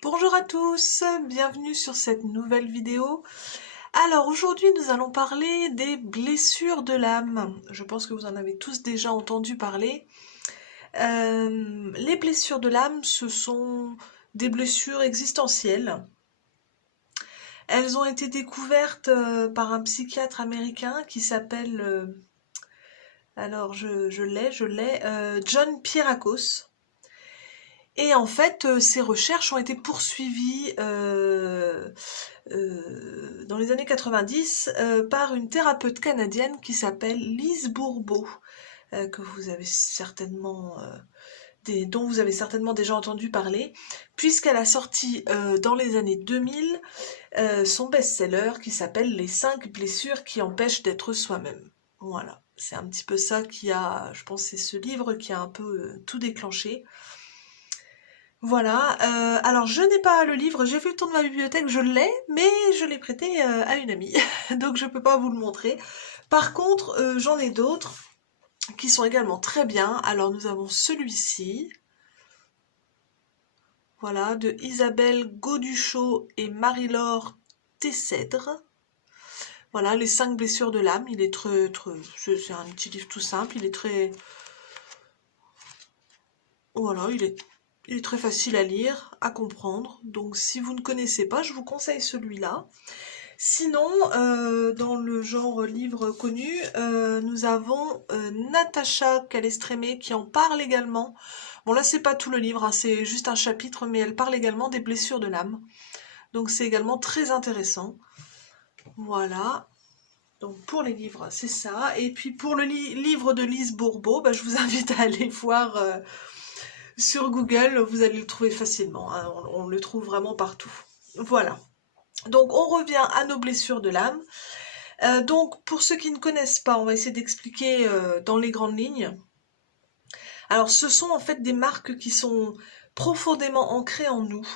Bonjour à tous, bienvenue sur cette nouvelle vidéo. Alors aujourd'hui nous allons parler des blessures de l'âme. Je pense que vous en avez tous déjà entendu parler. Les blessures de l'âme, ce sont des blessures existentielles. Elles ont été découvertes par un psychiatre américain qui s'appelle, alors je l'ai, John Pierrakos. Et en fait, ces recherches ont été poursuivies dans les années 90 par une thérapeute canadienne qui s'appelle Lise Bourbeau, que vous avez certainement, dont vous avez certainement déjà entendu parler, puisqu'elle a sorti dans les années 2000 son best-seller qui s'appelle Les 5 blessures qui empêchent d'être soi-même. Voilà, c'est un petit peu ça qui a, je pense, c'est ce livre qui a un peu tout déclenché. Voilà, alors je n'ai pas le livre, j'ai fait le tour de ma bibliothèque, je l'ai, mais je l'ai prêté à une amie, donc je peux pas vous le montrer. Par contre, j'en ai d'autres qui sont également très bien. Alors nous avons celui-ci, voilà, de Isabelle Gauduchot et Marie-Laure Tessèdre. Voilà, les 5 blessures de l'âme, il est c'est un petit livre tout simple, il est très, voilà, il est très facile à lire, à comprendre. Donc si vous ne connaissez pas, je vous conseille celui-là. Sinon, dans le genre livre connu, nous avons Natacha Calestrémé qui en parle également. Bon là c'est pas tout le livre, hein, c'est juste un chapitre, mais elle parle également des blessures de l'âme. Donc c'est également très intéressant. Voilà. Donc pour les livres, c'est ça. Et puis pour le livre de Lise Bourbeau, bah, je vous invite à aller voir sur Google, vous allez le trouver facilement, hein, on le trouve vraiment partout. Voilà. Donc on revient à nos blessures de l'âme. Donc pour ceux qui ne connaissent pas, on va essayer d'expliquer dans les grandes lignes. Alors ce sont en fait des marques qui sont profondément ancrées en nous.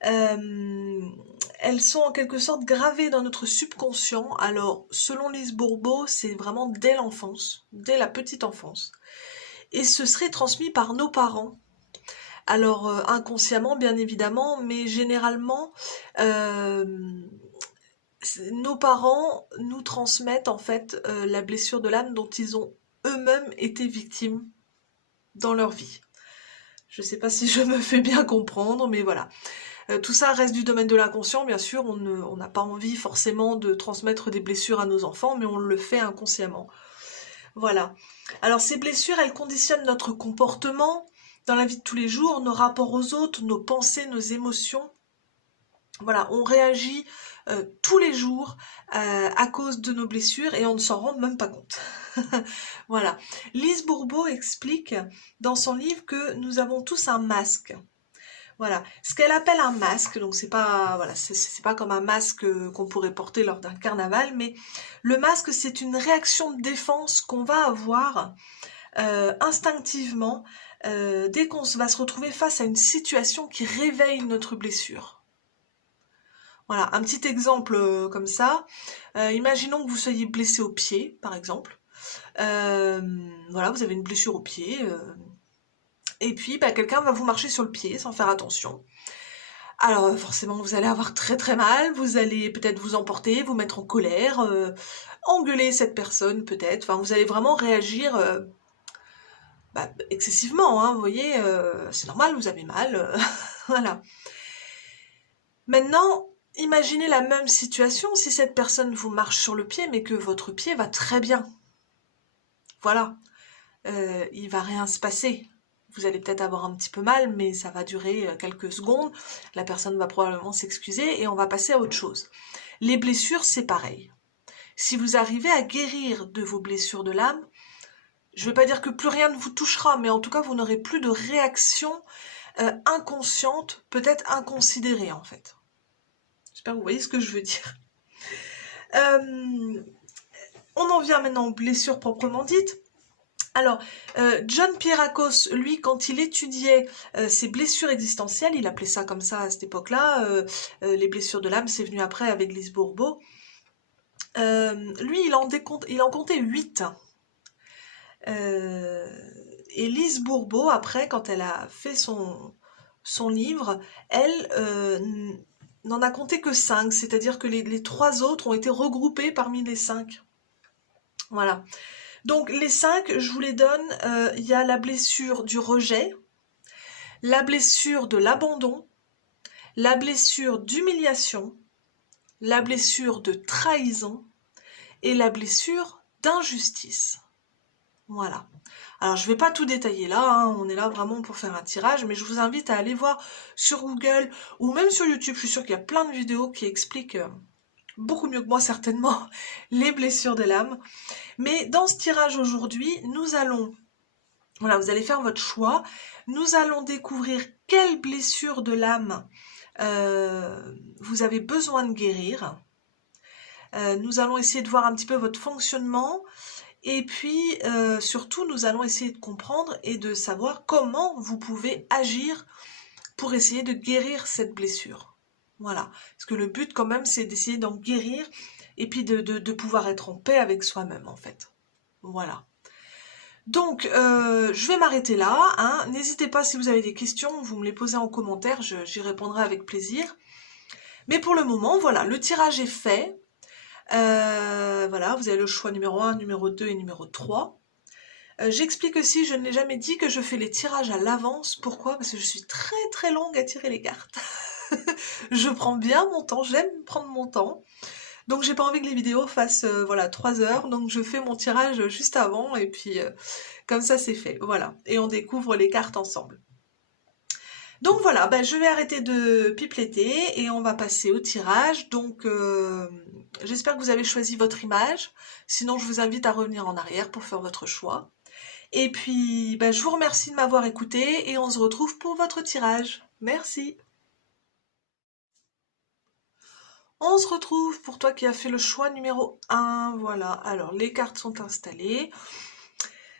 Elles sont en quelque sorte gravées dans notre subconscient. Alors selon Lise Bourbeau, c'est vraiment dès l'enfance, dès la petite enfance. Et ce serait transmis par nos parents. Alors inconsciemment bien évidemment, mais généralement nos parents nous transmettent en fait la blessure de l'âme dont ils ont eux-mêmes été victimes dans leur vie. Je ne sais pas si je me fais bien comprendre, mais voilà. Tout ça reste du domaine de l'inconscient, bien sûr, on n'a pas envie forcément de transmettre des blessures à nos enfants, mais on le fait inconsciemment. Voilà. Alors ces blessures, elles conditionnent notre comportement dans la vie de tous les jours, nos rapports aux autres, nos pensées, nos émotions. Voilà, on réagit tous les jours à cause de nos blessures et on ne s'en rend même pas compte. Voilà. Lise Bourbeau explique dans son livre que nous avons tous un masque. Voilà. Ce qu'elle appelle un masque, donc c'est pas, voilà, c'est pas comme un masque qu'on pourrait porter lors d'un carnaval, mais le masque c'est une réaction de défense qu'on va avoir instinctivement dès qu'on va se retrouver face à une situation qui réveille notre blessure. Voilà, un petit exemple comme ça. Imaginons que vous soyez blessé au pied, par exemple. Voilà, vous avez une blessure au pied. Et puis, bah, quelqu'un va vous marcher sur le pied sans faire attention. Alors, forcément, vous allez avoir très très mal. Vous allez peut-être vous emporter, vous mettre en colère, engueuler cette personne peut-être. Enfin, vous allez vraiment réagir excessivement, hein, vous voyez. C'est normal, vous avez mal. Voilà. Maintenant, imaginez la même situation si cette personne vous marche sur le pied mais que votre pied va très bien. Voilà, il va rien se passer. Vous allez peut-être avoir un petit peu mal, mais ça va durer quelques secondes. La personne va probablement s'excuser et on va passer à autre chose. Les blessures, c'est pareil. Si vous arrivez à guérir de vos blessures de l'âme, je ne vais pas dire que plus rien ne vous touchera, mais en tout cas, vous n'aurez plus de réaction inconsciente, peut-être inconsidérée en fait. J'espère que vous voyez ce que je veux dire. On en vient maintenant aux blessures proprement dites. Alors, John Pierrakos, lui, quand il étudiait ses blessures existentielles, il appelait ça comme ça à cette époque-là, les blessures de l'âme, c'est venu après avec Lise Bourbeau, lui, il en comptait 8. Et Lise Bourbeau, après, quand elle a fait son livre, elle n'en a compté que 5, c'est-à-dire que les 3 autres ont été regroupés parmi les 5. Voilà. Donc les 5, je vous les donne, il y a la blessure du rejet, la blessure de l'abandon, la blessure d'humiliation, la blessure de trahison et la blessure d'injustice. Voilà. Alors, je ne vais pas tout détailler là, hein, on est là vraiment pour faire un tirage, mais je vous invite à aller voir sur Google ou même sur YouTube. Je suis sûre qu'il y a plein de vidéos qui expliquent beaucoup mieux que moi certainement les blessures de l'âme. Mais dans ce tirage aujourd'hui, nous allons, voilà, vous allez faire votre choix. Nous allons découvrir quelle blessure de l'âme vous avez besoin de guérir. Nous allons essayer de voir un petit peu votre fonctionnement. Et puis, surtout, nous allons essayer de comprendre et de savoir comment vous pouvez agir pour essayer de guérir cette blessure. Voilà. Parce que le but, quand même, c'est d'essayer d'en guérir et puis de pouvoir être en paix avec soi-même, en fait. Voilà. Donc, je vais m'arrêter là. Hein. N'hésitez pas, si vous avez des questions, vous me les posez en commentaire, j'y répondrai avec plaisir. Mais pour le moment, voilà, le tirage est fait. Voilà, vous avez le choix numéro 1, numéro 2 et numéro 3. J'explique aussi, je ne l'ai jamais dit, que je fais les tirages à l'avance. Pourquoi? Parce que je suis très très longue à tirer les cartes. Je prends bien mon temps, j'aime prendre mon temps. Donc j'ai pas envie que les vidéos fassent voilà, 3 heures. Donc je fais mon tirage juste avant et puis comme ça c'est fait. Voilà. Et on découvre les cartes ensemble. Donc voilà, ben, je vais arrêter de pipeleter et on va passer au tirage. Donc j'espère que vous avez choisi votre image. Sinon je vous invite à revenir en arrière pour faire votre choix. Et puis ben, je vous remercie de m'avoir écouté et on se retrouve pour votre tirage. Merci. On se retrouve pour toi qui as fait le choix numéro 1. Voilà, alors les cartes sont installées.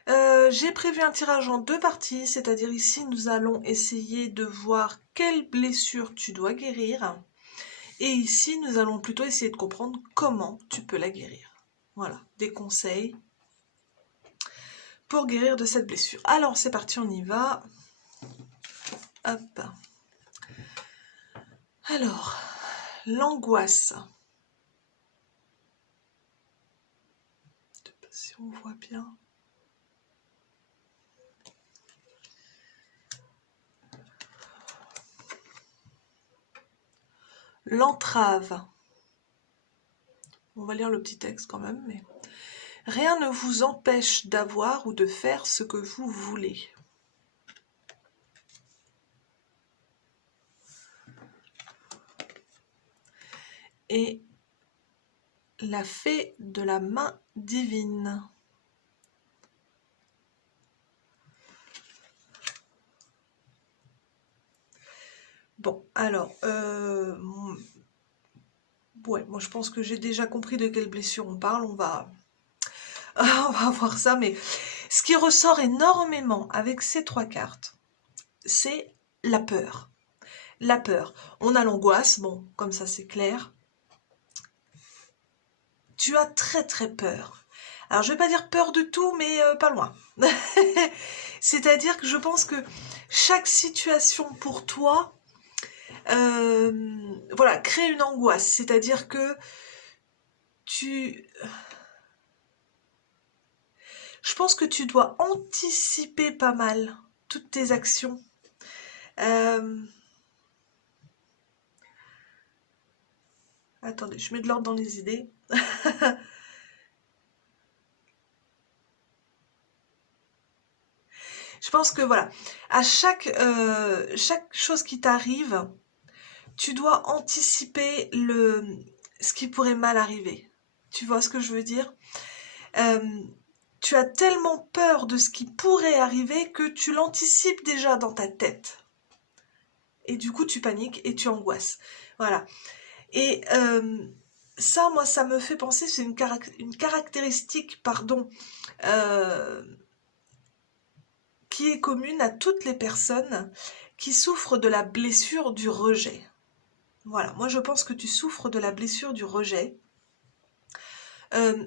J'ai prévu un tirage en 2 parties, c'est-à-dire ici nous allons essayer de voir quelle blessure tu dois guérir. Et ici nous allons plutôt essayer de comprendre comment tu peux la guérir. Voilà, des conseils pour guérir de cette blessure. Alors c'est parti, on y va. Hop. Alors, l'angoisse. Je sais pas si on voit bien. L'entrave. On va lire le petit texte quand même, mais... Rien ne vous empêche d'avoir ou de faire ce que vous voulez. Et la fée de la main divine. Bon, alors, ouais, moi je pense que j'ai déjà compris de quelle blessure on parle, on va voir ça, mais ce qui ressort énormément avec ces 3 cartes, c'est la peur. La peur. On a l'angoisse, bon, comme ça c'est clair. Tu as très très peur. Alors je vais pas dire peur de tout, mais pas loin. C'est-à-dire que je pense que chaque situation pour toi, voilà, crée une angoisse. C'est-à-dire que je pense que tu dois anticiper pas mal toutes tes actions. Attendez, je mets de l'ordre dans les idées. Je pense que voilà, à chaque chose qui t'arrive, tu dois anticiper ce qui pourrait mal arriver. Tu vois ce que je veux dire? Tu as tellement peur de ce qui pourrait arriver que tu l'anticipes déjà dans ta tête. Et du coup, tu paniques et tu angoisses. Voilà. Et ça, moi, ça me fait penser, c'est une caractéristique, pardon, qui est commune à toutes les personnes qui souffrent de la blessure du rejet. Voilà, moi je pense que tu souffres de la blessure du rejet.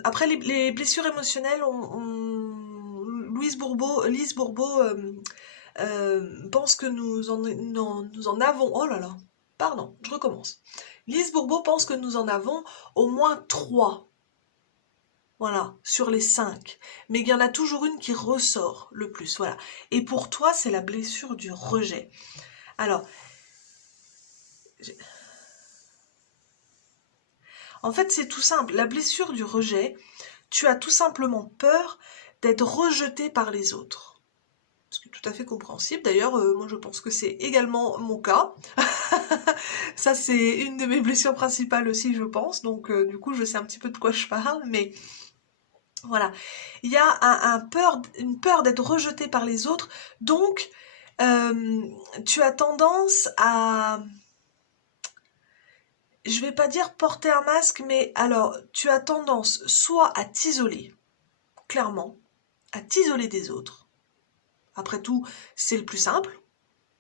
Après, les blessures émotionnelles, Lise Bourbeau pense que nous en avons... Oh là là, pardon, je recommence. Lise Bourbeau pense que nous en avons au moins 3. Voilà, sur les 5. Mais il y en a toujours une qui ressort le plus, voilà. Et pour toi, c'est la blessure du rejet. Alors, en fait, c'est tout simple. La blessure du rejet, tu as tout simplement peur d'être rejeté par les autres. Ce qui est tout à fait compréhensible. D'ailleurs, moi je pense que c'est également mon cas. Ça, c'est une de mes blessures principales aussi, je pense. Donc, du coup, je sais un petit peu de quoi je parle. Mais voilà. Il y a une peur d'être rejeté par les autres. Donc, tu as tendance à... Je vais pas dire porter un masque, mais alors, tu as tendance soit à t'isoler, clairement, à t'isoler des autres. Après tout, c'est le plus simple.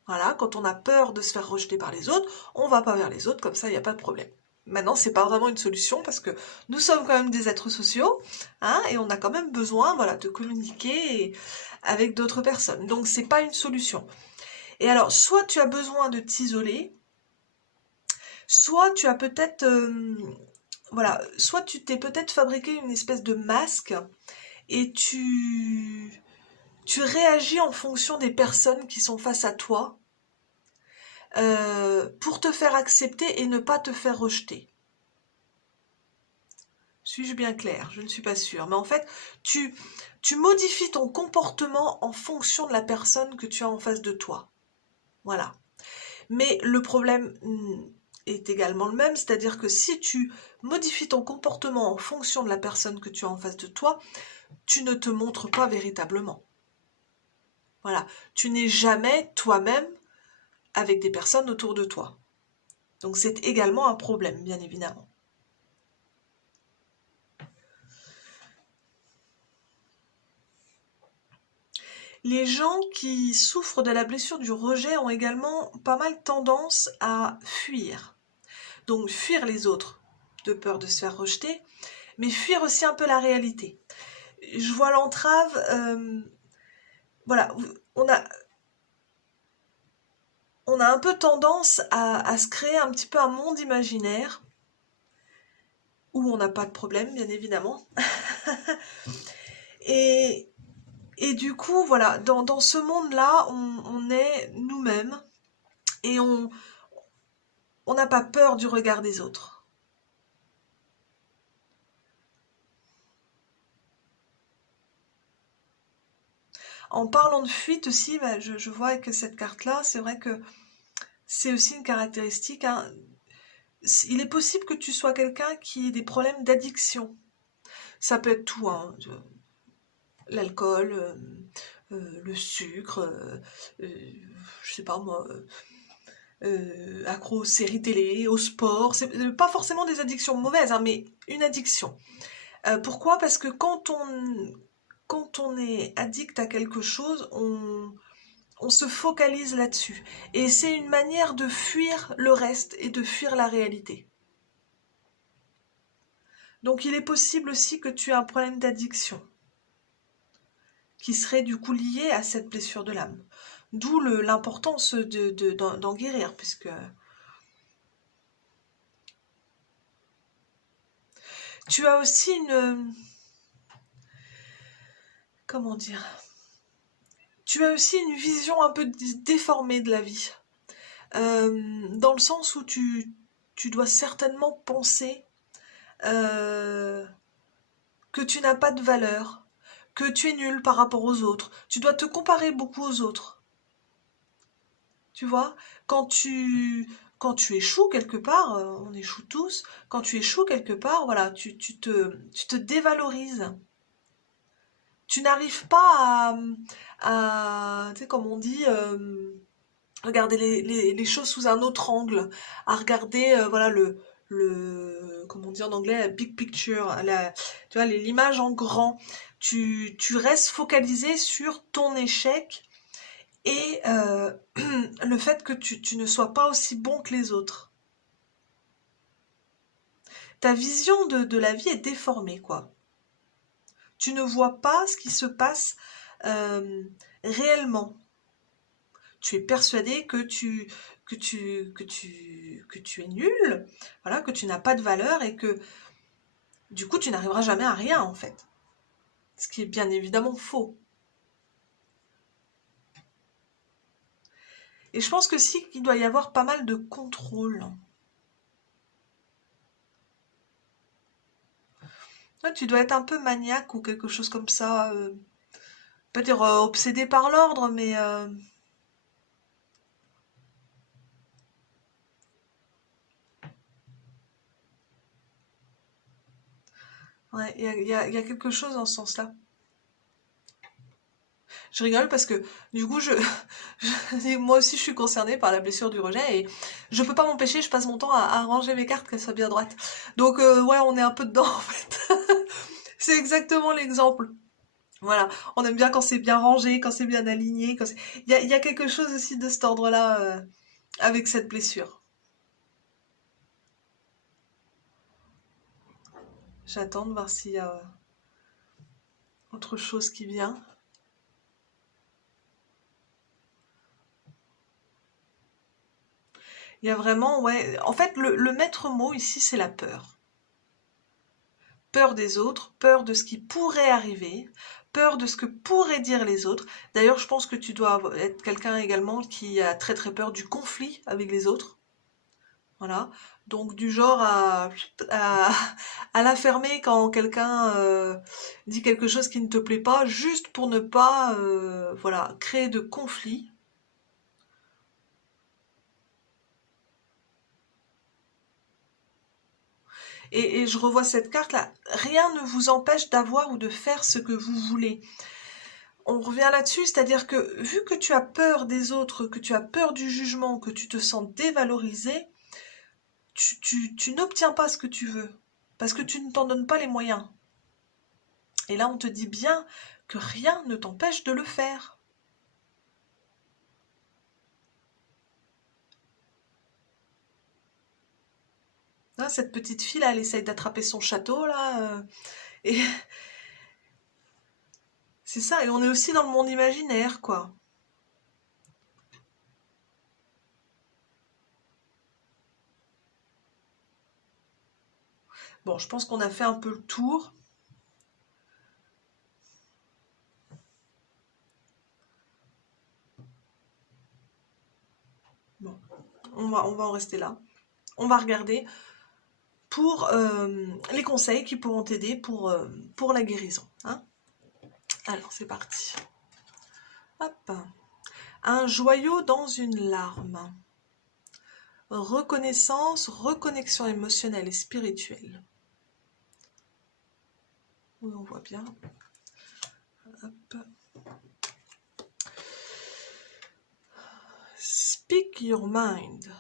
Voilà, quand on a peur de se faire rejeter par les autres, on va pas vers les autres, comme ça, il n'y a pas de problème. Maintenant, c'est pas vraiment une solution parce que nous sommes quand même des êtres sociaux, hein, et on a quand même besoin, voilà, de communiquer avec d'autres personnes. Donc, c'est pas une solution. Et alors, soit tu as besoin de t'isoler, soit tu as peut-être, voilà, soit tu t'es peut-être fabriqué une espèce de masque et tu réagis en fonction des personnes qui sont face à toi pour te faire accepter et ne pas te faire rejeter. Suis-je bien claire? Je ne suis pas sûre. Mais en fait, tu modifies ton comportement en fonction de la personne que tu as en face de toi. Voilà. Mais le problème est également le même, c'est-à-dire que si tu modifies ton comportement en fonction de la personne que tu as en face de toi, tu ne te montres pas véritablement. Voilà. Tu n'es jamais toi-même avec des personnes autour de toi. Donc c'est également un problème, bien évidemment. Les gens qui souffrent de la blessure du rejet ont également pas mal tendance à fuir. Donc fuir les autres, de peur de se faire rejeter, mais fuir aussi un peu la réalité. Je vois l'entrave, voilà, on a un peu tendance à se créer un petit peu un monde imaginaire où on n'a pas de problème, bien évidemment. et du coup, voilà, dans ce monde-là, on est nous-mêmes et on n'a pas peur du regard des autres. En parlant de fuite aussi, bah, je vois que cette carte-là, c'est vrai que c'est aussi une caractéristique, hein. Il est possible que tu sois quelqu'un qui ait des problèmes d'addiction. Ça peut être tout, hein. L'alcool, le sucre, je sais pas moi, accro aux séries télé, au sport. C'est pas forcément des addictions mauvaises, hein, mais une addiction. Pourquoi? Parce que quand on est addict à quelque chose, on se focalise là-dessus. Et c'est une manière de fuir le reste et de fuir la réalité. Donc il est possible aussi que tu aies un problème d'addiction qui serait du coup lié à cette blessure de l'âme. D'où l'importance d'en guérir, puisque tu as aussi une... Comment dire? Tu as aussi une vision un peu déformée de la vie. Dans le sens où tu dois certainement penser que tu n'as pas de valeur, que tu es nul par rapport aux autres. Tu dois te comparer beaucoup aux autres. Tu vois, quand tu échoues quelque part, on échoue tous, quand tu échoues quelque part, voilà, tu te dévalorises. Tu n'arrives pas tu sais, comme on dit, regarder les choses sous un autre angle, à regarder, voilà, comment dire en anglais, la big picture, tu vois, l'image en grand. Tu restes focalisé sur ton échec et le fait que tu ne sois pas aussi bon que les autres. Ta vision de la vie est déformée, quoi. Tu ne vois pas ce qui se passe réellement. Tu es persuadé que tu es nul, voilà, que tu n'as pas de valeur et que du coup tu n'arriveras jamais à rien en fait. Ce qui est bien évidemment faux. Et je pense que si qu'il doit y avoir pas mal de contrôle. Ouais, tu dois être un peu maniaque ou quelque chose comme ça. Pas dire obsédé par l'ordre, mais ouais, il y a quelque chose dans ce sens-là. Je rigole parce que du coup, moi aussi, je suis concernée par la blessure du rejet et je peux pas m'empêcher. Je passe mon temps à ranger mes cartes qu'elles soient bien droites. Donc ouais, on est un peu dedans en fait. C'est exactement l'exemple. Voilà, on aime bien quand c'est bien rangé, quand c'est bien aligné. Il y a quelque chose aussi de cet ordre-là avec cette blessure. J'attends de voir s'il y a autre chose qui vient. Il y a vraiment, ouais. En fait, le maître mot ici, c'est la peur. Peur des autres, peur de ce qui pourrait arriver, peur de ce que pourraient dire les autres. D'ailleurs, je pense que tu dois être quelqu'un également qui a très très peur du conflit avec les autres. Voilà. Donc du genre à, à la fermer quand quelqu'un dit quelque chose qui ne te plaît pas, juste pour ne pas voilà, créer de conflit. Et je revois cette carte-là. Rien ne vous empêche d'avoir ou de faire ce que vous voulez. On revient là-dessus, c'est-à-dire que vu que tu as peur des autres, que tu as peur du jugement, que tu te sens dévalorisé, tu n'obtiens pas ce que tu veux. Parce que tu ne t'en donnes pas les moyens. Et là, on te dit bien que rien ne t'empêche de le faire. Là, cette petite fille, là, elle essaye d'attraper son château, là. Et c'est ça, et on est aussi dans le monde imaginaire, quoi. Bon, je pense qu'on a fait un peu le tour. Bon, on va en rester là. On va regarder pour les conseils qui pourront t'aider pour la guérison. Hein. Alors, c'est parti. Hop. Un joyau dans une larme. Reconnaissance, reconnexion émotionnelle et spirituelle. Oui, on voit bien. Hop. Speak your mind.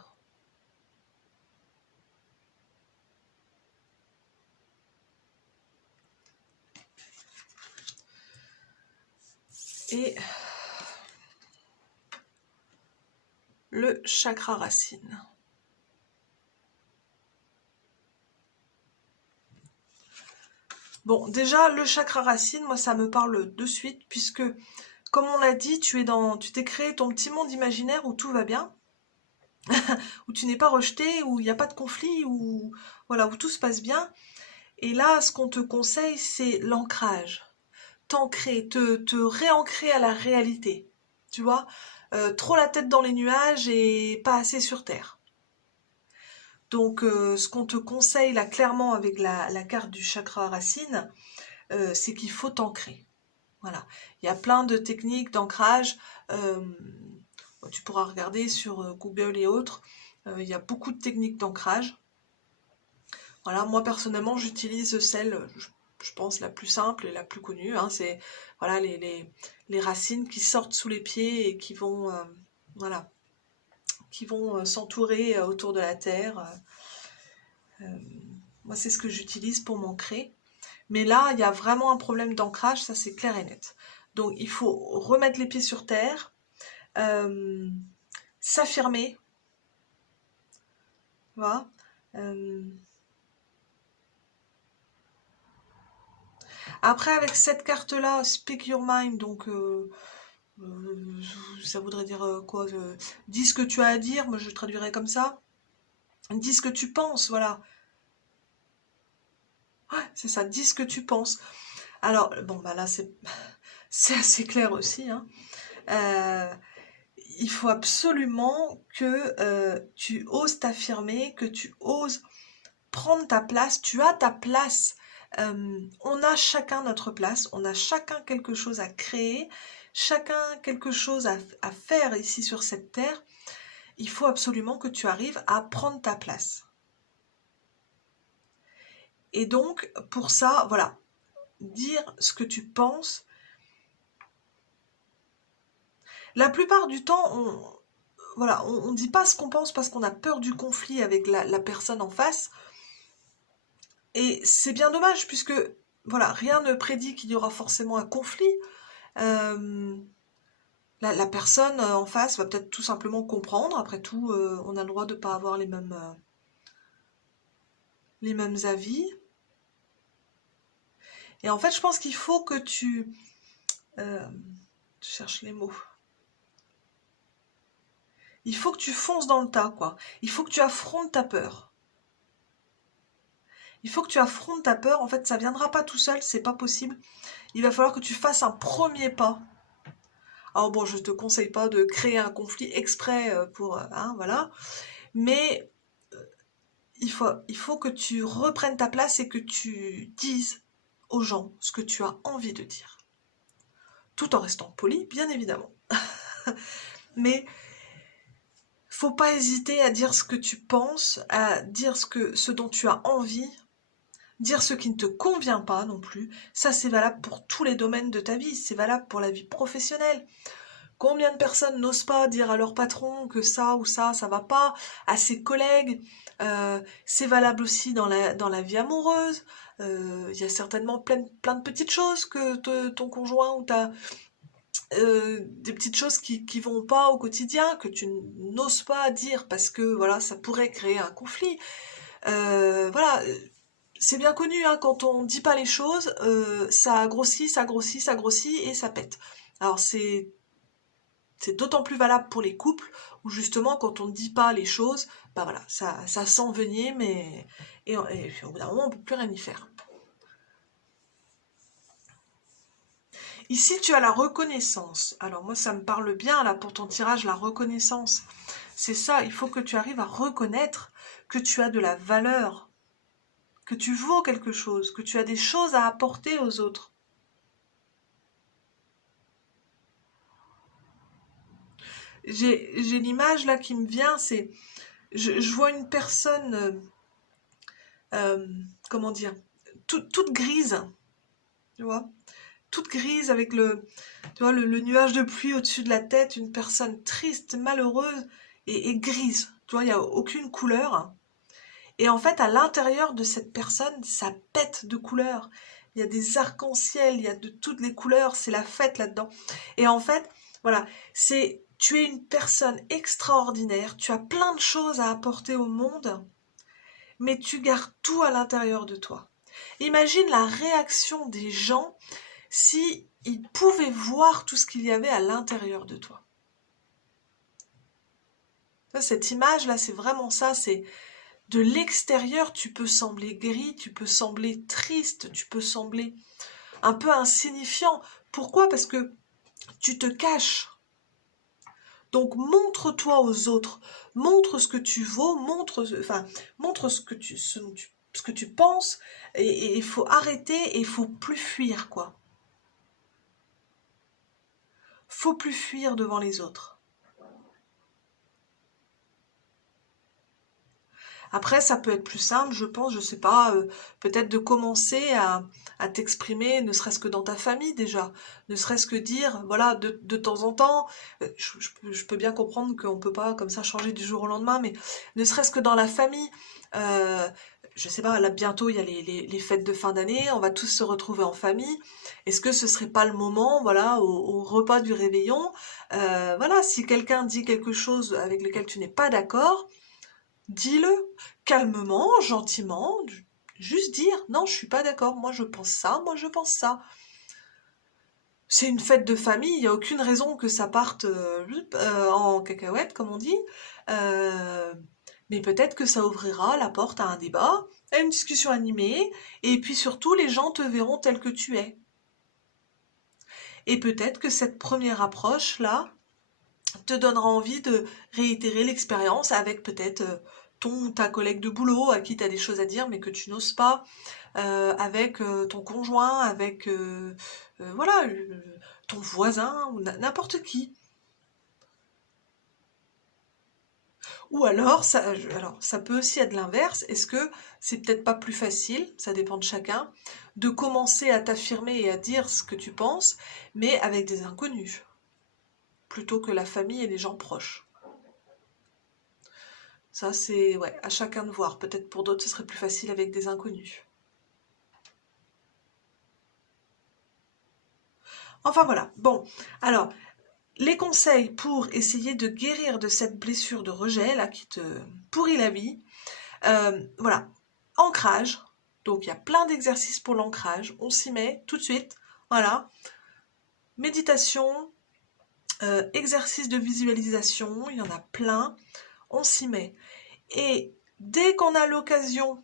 Et le chakra racine. Bon, déjà, le chakra racine, moi, ça me parle de suite, puisque, comme on l'a dit, tu t'es créé ton petit monde imaginaire où tout va bien, où tu n'es pas rejeté, où il n'y a pas de conflit, où, voilà, où tout se passe bien. Et là, ce qu'on te conseille, c'est l'ancrage. T'ancrer, te réancrer à la réalité. Tu vois, trop la tête dans les nuages et pas assez sur terre. Donc, ce qu'on te conseille là clairement avec la carte du chakra racine, c'est qu'il faut t'ancrer. Voilà. Il y a plein de techniques d'ancrage. euh, Tu pourras regarder sur Google et autres. Il y a beaucoup de techniques d'ancrage. Voilà, moi personnellement, j'utilise celle, je pense, la plus simple et la plus connue. Hein, c'est voilà, les racines qui sortent sous les pieds et qui vont, voilà, qui vont s'entourer autour de la terre. Moi, c'est ce que j'utilise pour m'ancrer. Mais là, il y a vraiment un problème d'ancrage, ça c'est clair et net. Donc, il faut remettre les pieds sur terre, euh, s'affirmer, voilà. Euh, Après, avec cette carte-là, Speak Your Mind, donc Ça voudrait dire quoi dis ce que tu as à dire, moi je traduirais comme ça. Dis ce que tu penses, voilà. Ouais, c'est ça, dis ce que tu penses. Alors, bon, bah là, c'est assez clair aussi, hein. Euh, il faut absolument que tu oses t'affirmer, que tu oses prendre ta place. Tu as ta place. On a chacun notre place, on a chacun quelque chose à créer, chacun quelque chose à faire ici sur cette terre. Il faut absolument que tu arrives à prendre ta place. Et donc, pour ça, voilà, dire ce que tu penses. La plupart du temps, voilà, on dit pas ce qu'on pense parce qu'on a peur du conflit avec la personne en face. Et c'est bien dommage puisque, voilà, rien ne prédit qu'il y aura forcément un conflit. Euh, la personne en face va peut-être tout simplement comprendre. Après tout, on a le droit de ne pas avoir les mêmes avis. Et en fait, je pense qu'il faut que euh, je cherche les mots. Il faut que tu fonces dans le tas, quoi. Il faut que tu affrontes ta peur. Il faut que tu affrontes ta peur. En fait, ça viendra pas tout seul, c'est pas possible. Il va falloir que tu fasses un premier pas. Alors bon, je te conseille pas de créer un conflit exprès pour, hein, voilà. Mais il faut que tu reprennes ta place et que tu dises aux gens ce que tu as envie de dire. Tout en restant poli, bien évidemment. Mais faut pas hésiter à dire ce que tu penses, à dire ce dont tu as envie, dire ce qui ne te convient pas non plus. Ça, c'est valable pour tous les domaines de ta vie. C'est valable pour la vie professionnelle. Combien de personnes n'osent pas dire à leur patron que ça ou ça va pas, à ses collègues. C'est valable aussi dans la vie amoureuse. Il y a certainement plein de petites choses que ton conjoint ou des petites choses qui vont pas au quotidien, que tu n'oses pas dire parce que voilà, ça pourrait créer un conflit. Voilà, c'est bien connu, hein, quand on dit pas les choses, ça grossit, ça grossit, ça grossit et ça pète. Alors c'est d'autant plus valable pour les couples où justement quand on ne dit pas les choses, bah voilà, ça s'envenime et puis au bout d'un moment on peut plus rien y faire. Ici tu as la reconnaissance. Alors moi ça me parle bien là pour ton tirage, la reconnaissance. C'est ça, il faut que tu arrives à reconnaître que tu as de la valeur, que tu vaux quelque chose, que tu as des choses à apporter aux autres. J'ai l'image là qui me vient, c'est je vois une personne, euh, comment dire, toute grise, tu vois, toute grise avec tu vois, le nuage de pluie au-dessus de la tête, une personne triste, malheureuse et grise. Tu vois, il n'y a aucune couleur. Et en fait, à l'intérieur de cette personne, ça pète de couleurs. Il y a des arcs-en-ciel, il y a de toutes les couleurs, c'est la fête là-dedans. Et en fait, voilà, tu es une personne extraordinaire, tu as plein de choses à apporter au monde, mais tu gardes tout à l'intérieur de toi. Imagine la réaction des gens si ils pouvaient voir tout ce qu'il y avait à l'intérieur de toi. Cette image-là, c'est vraiment ça, c'est de l'extérieur, tu peux sembler gris, tu peux sembler triste, tu peux sembler un peu insignifiant. Pourquoi? Parce que tu te caches. Donc montre-toi aux autres, montre ce que tu vaux, montre ce que tu penses, et il faut arrêter et il faut plus fuir, quoi. Faut plus fuir devant les autres. Après, ça peut être plus simple, je pense, je sais pas, peut-être de commencer à t'exprimer, ne serait-ce que dans ta famille déjà, ne serait-ce que dire, voilà, de temps en temps, je peux bien comprendre qu'on peut pas comme ça changer du jour au lendemain, mais ne serait-ce que dans la famille, euh, je sais pas, là bientôt il y a les fêtes de fin d'année, on va tous se retrouver en famille. Est-ce que ce serait pas le moment, voilà, au repas du réveillon, voilà, si quelqu'un dit quelque chose avec lequel tu n'es pas d'accord, dis-le calmement, gentiment, juste dire non, je suis pas d'accord, moi je pense ça, moi je pense ça. c'est une fête de famille, il n'y a aucune raison que ça parte en cacahuète, comme on dit. Euh, mais peut-être que ça ouvrira la porte à un débat, à une discussion animée, et puis surtout, les gens te verront tel que tu es. Et peut-être que cette première approche-là te donnera envie de réitérer l'expérience avec peut-être ton ou ta collègue de boulot à qui tu as des choses à dire mais que tu n'oses pas, avec ton conjoint, avec voilà, ton voisin ou n'importe qui. Ou alors ça peut aussi être l'inverse. Est-ce que c'est peut-être pas plus facile, ça dépend de chacun, de commencer à t'affirmer et à dire ce que tu penses, mais avec des inconnus, plutôt que la famille et les gens proches. Ça, c'est ouais, à chacun de voir. Peut-être pour d'autres, ce serait plus facile avec des inconnus. Enfin voilà. Bon, alors, les conseils pour essayer de guérir de cette blessure de rejet là qui te pourrit la vie. Voilà, ancrage. Donc il y a plein d'exercices pour l'ancrage. On s'y met tout de suite. Voilà, méditation, exercice de visualisation. Il y en a plein. On s'y met. Et dès qu'on a l'occasion,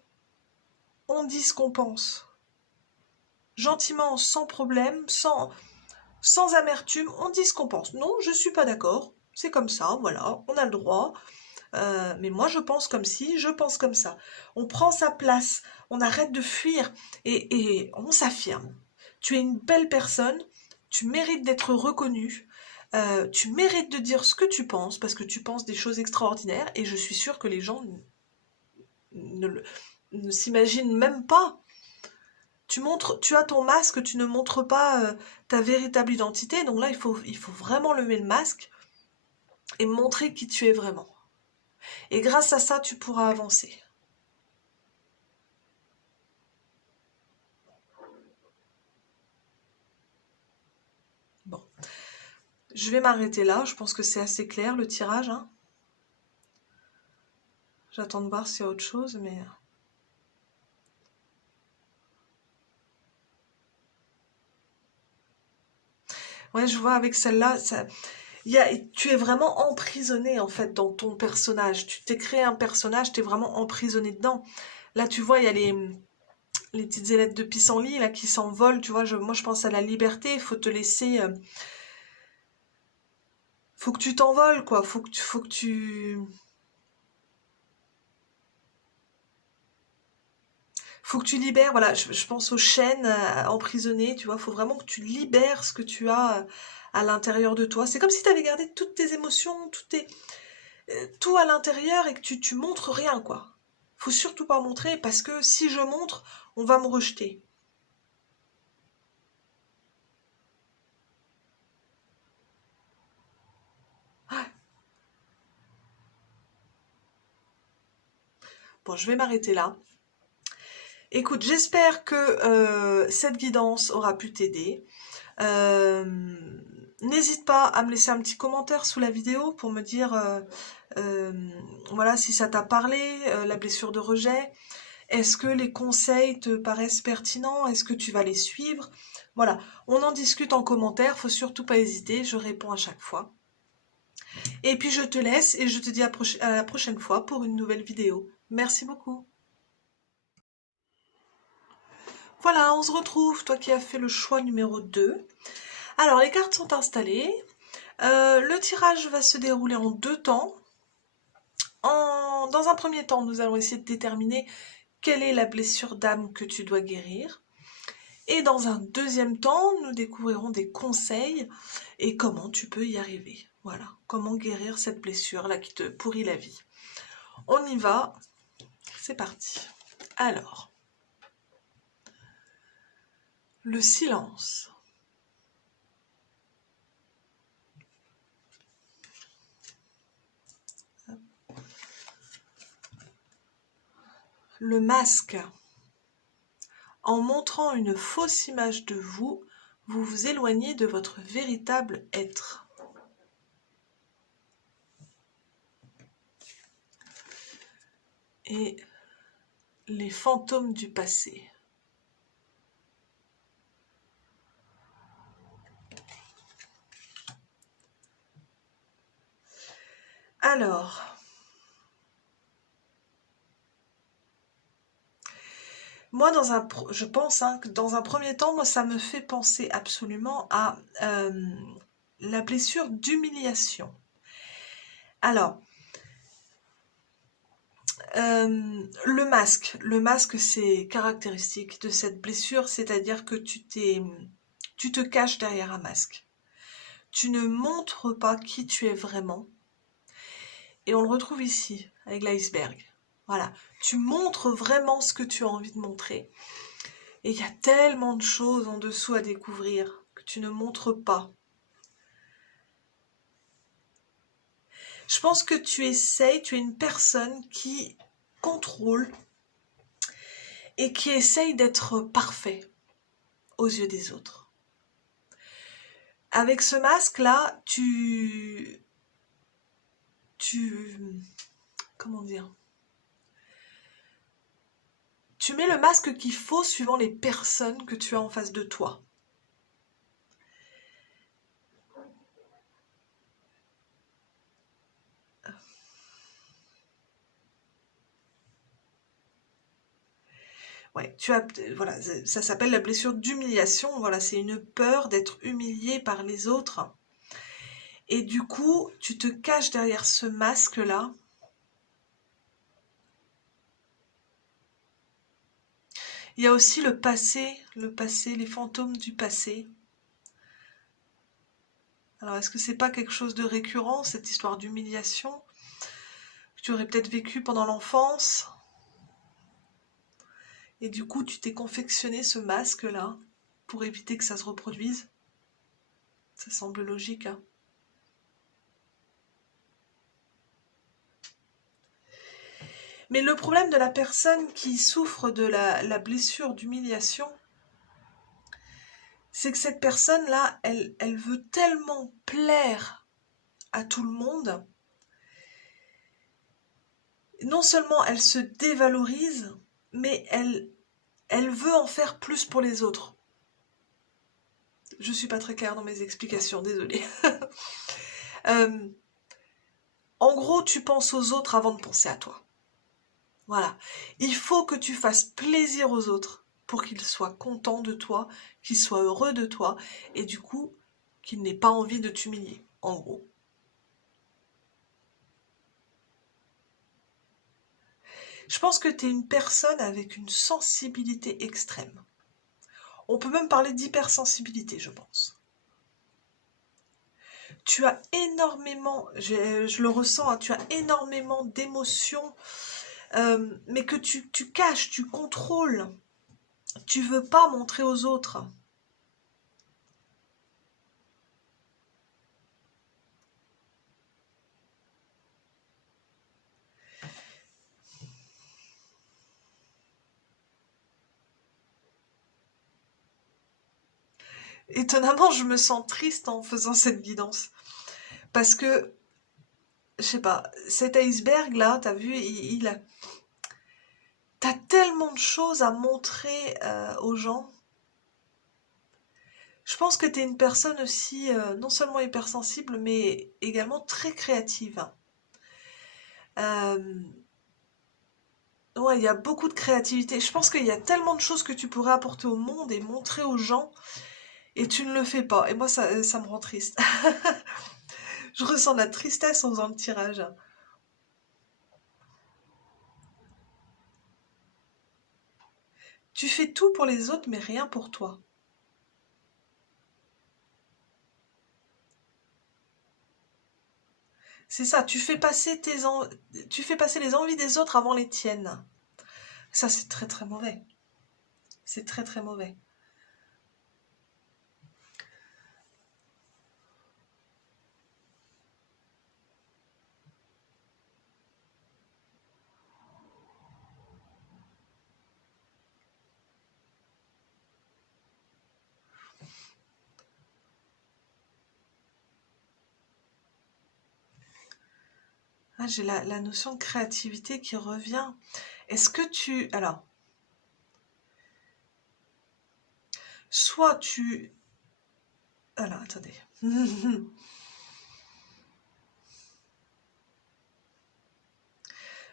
on dit ce qu'on pense. Gentiment, sans problème, sans amertume, on dit ce qu'on pense. Non, je suis pas d'accord, c'est comme ça, voilà, on a le droit. Mais moi, je pense comme si, je pense comme ça. On prend sa place, on arrête de fuir et on s'affirme. Tu es une belle personne, tu mérites d'être reconnue, tu mérites de dire ce que tu penses parce que tu penses des choses extraordinaires et je suis sûre que les gens ne, ne s'imaginent même pas. Tu as ton masque, tu ne montres pas ta véritable identité, donc là il faut vraiment lever le masque et montrer qui tu es vraiment. Et grâce à ça, tu pourras avancer. Bon, je vais m'arrêter là, je pense que c'est assez clair le tirage. Hein. J'attends de voir s'il y a autre chose, mais... Ouais, je vois avec celle-là, tu es vraiment emprisonné en fait dans ton personnage. Tu t'es créé un personnage, tu es vraiment emprisonné dedans. Là, tu vois, il y a les petites ailettes de pissenlit là qui s'envolent. Tu vois, moi je pense à la liberté. Il faut te laisser, faut que tu t'envoles quoi. Faut que tu libères. Voilà, je pense aux chaînes emprisonnées. Tu vois, faut vraiment que tu libères ce que tu as à l'intérieur de toi. C'est comme si tu avais gardé toutes tes émotions, tout à l'intérieur et que tu montres rien, quoi. Faut surtout pas montrer parce que si je montre, on va me rejeter. Ah, bon, je vais m'arrêter là. Écoute, j'espère que cette guidance aura pu t'aider. Euh, N'hésite pas à me laisser un petit commentaire sous la vidéo pour me dire euh, voilà, si ça t'a parlé, la blessure de rejet. Est-ce que les conseils te paraissent pertinents? Est-ce que tu vas les suivre? Voilà, on en discute en commentaire, faut surtout pas hésiter, je réponds à chaque fois. Et puis je te laisse et je te dis à la prochaine fois pour une nouvelle vidéo. Merci beaucoup. Voilà, on se retrouve, toi qui as fait le choix numéro 2. Alors, les cartes sont installées. Le tirage va se dérouler en 2 temps. Dans un premier temps, nous allons essayer de déterminer quelle est la blessure d'âme que tu dois guérir. Et dans un deuxième temps, nous découvrirons des conseils et comment tu peux y arriver. Voilà, comment guérir cette blessure-là qui te pourrit la vie. On y va, c'est parti. Alors, le silence. Le masque. En montrant une fausse image de vous, vous vous éloignez de votre véritable être. Et les fantômes du passé. Alors, moi, je pense hein, que dans un premier temps, moi, ça me fait penser absolument à la blessure d'humiliation. Alors, le masque, c'est caractéristique de cette blessure, c'est-à-dire que tu te caches derrière un masque. Tu ne montres pas qui tu es vraiment. Et on le retrouve ici, avec l'iceberg. Voilà, tu montres vraiment ce que tu as envie de montrer. Et il y a tellement de choses en dessous à découvrir que tu ne montres pas. Je pense que tu es une personne qui contrôle et qui essaye d'être parfait aux yeux des autres. Avec ce masque-là, comment dire? Tu mets le masque qu'il faut suivant les personnes que tu as en face de toi. Ouais, voilà, ça s'appelle la blessure d'humiliation. Voilà, c'est une peur d'être humilié par les autres. Et du coup, tu te caches derrière ce masque-là. Il y a aussi le passé, les fantômes du passé. Alors, est-ce que c'est pas quelque chose de récurrent, cette histoire d'humiliation, que tu aurais peut-être vécu pendant l'enfance? Et du coup, tu t'es confectionné ce masque-là pour éviter que ça se reproduise? Ça semble logique, hein? Mais le problème de la personne qui souffre de la blessure d'humiliation, c'est que cette personne-là, elle veut tellement plaire à tout le monde. Non seulement elle se dévalorise, mais elle veut en faire plus pour les autres. Je suis pas très claire dans mes explications, désolée. Euh, en gros, tu penses aux autres avant de penser à toi. Voilà. Il faut que tu fasses plaisir aux autres pour qu'ils soient contents de toi, qu'ils soient heureux de toi, et du coup, qu'ils n'aient pas envie de t'humilier, en gros. Je pense que tu es une personne avec une sensibilité extrême. On peut même parler d'hypersensibilité, je pense. Tu as énormément, je le ressens, hein, tu as énormément d'émotions, mais que tu caches, tu contrôles. Tu veux pas montrer aux autres. Étonnamment, je me sens triste en faisant cette guidance. Parce que, je sais pas, cet iceberg là, t'as vu, t'as tellement de choses à montrer aux gens. Je pense que t'es une personne aussi, non seulement hypersensible, mais également très créative. Euh, ouais, il y a beaucoup de créativité. Je pense qu'il y a tellement de choses que tu pourrais apporter au monde et montrer aux gens, et tu ne le fais pas. Et moi, ça me rend triste. Je ressens de la tristesse en faisant le tirage. Tu fais tout pour les autres, mais rien pour toi. C'est ça, tu fais passer les envies des autres avant les tiennes. Ça, c'est très très mauvais. C'est très très mauvais. Ah, j'ai la notion de créativité qui revient. Est-ce que tu... Alors, soit tu... Alors, attendez.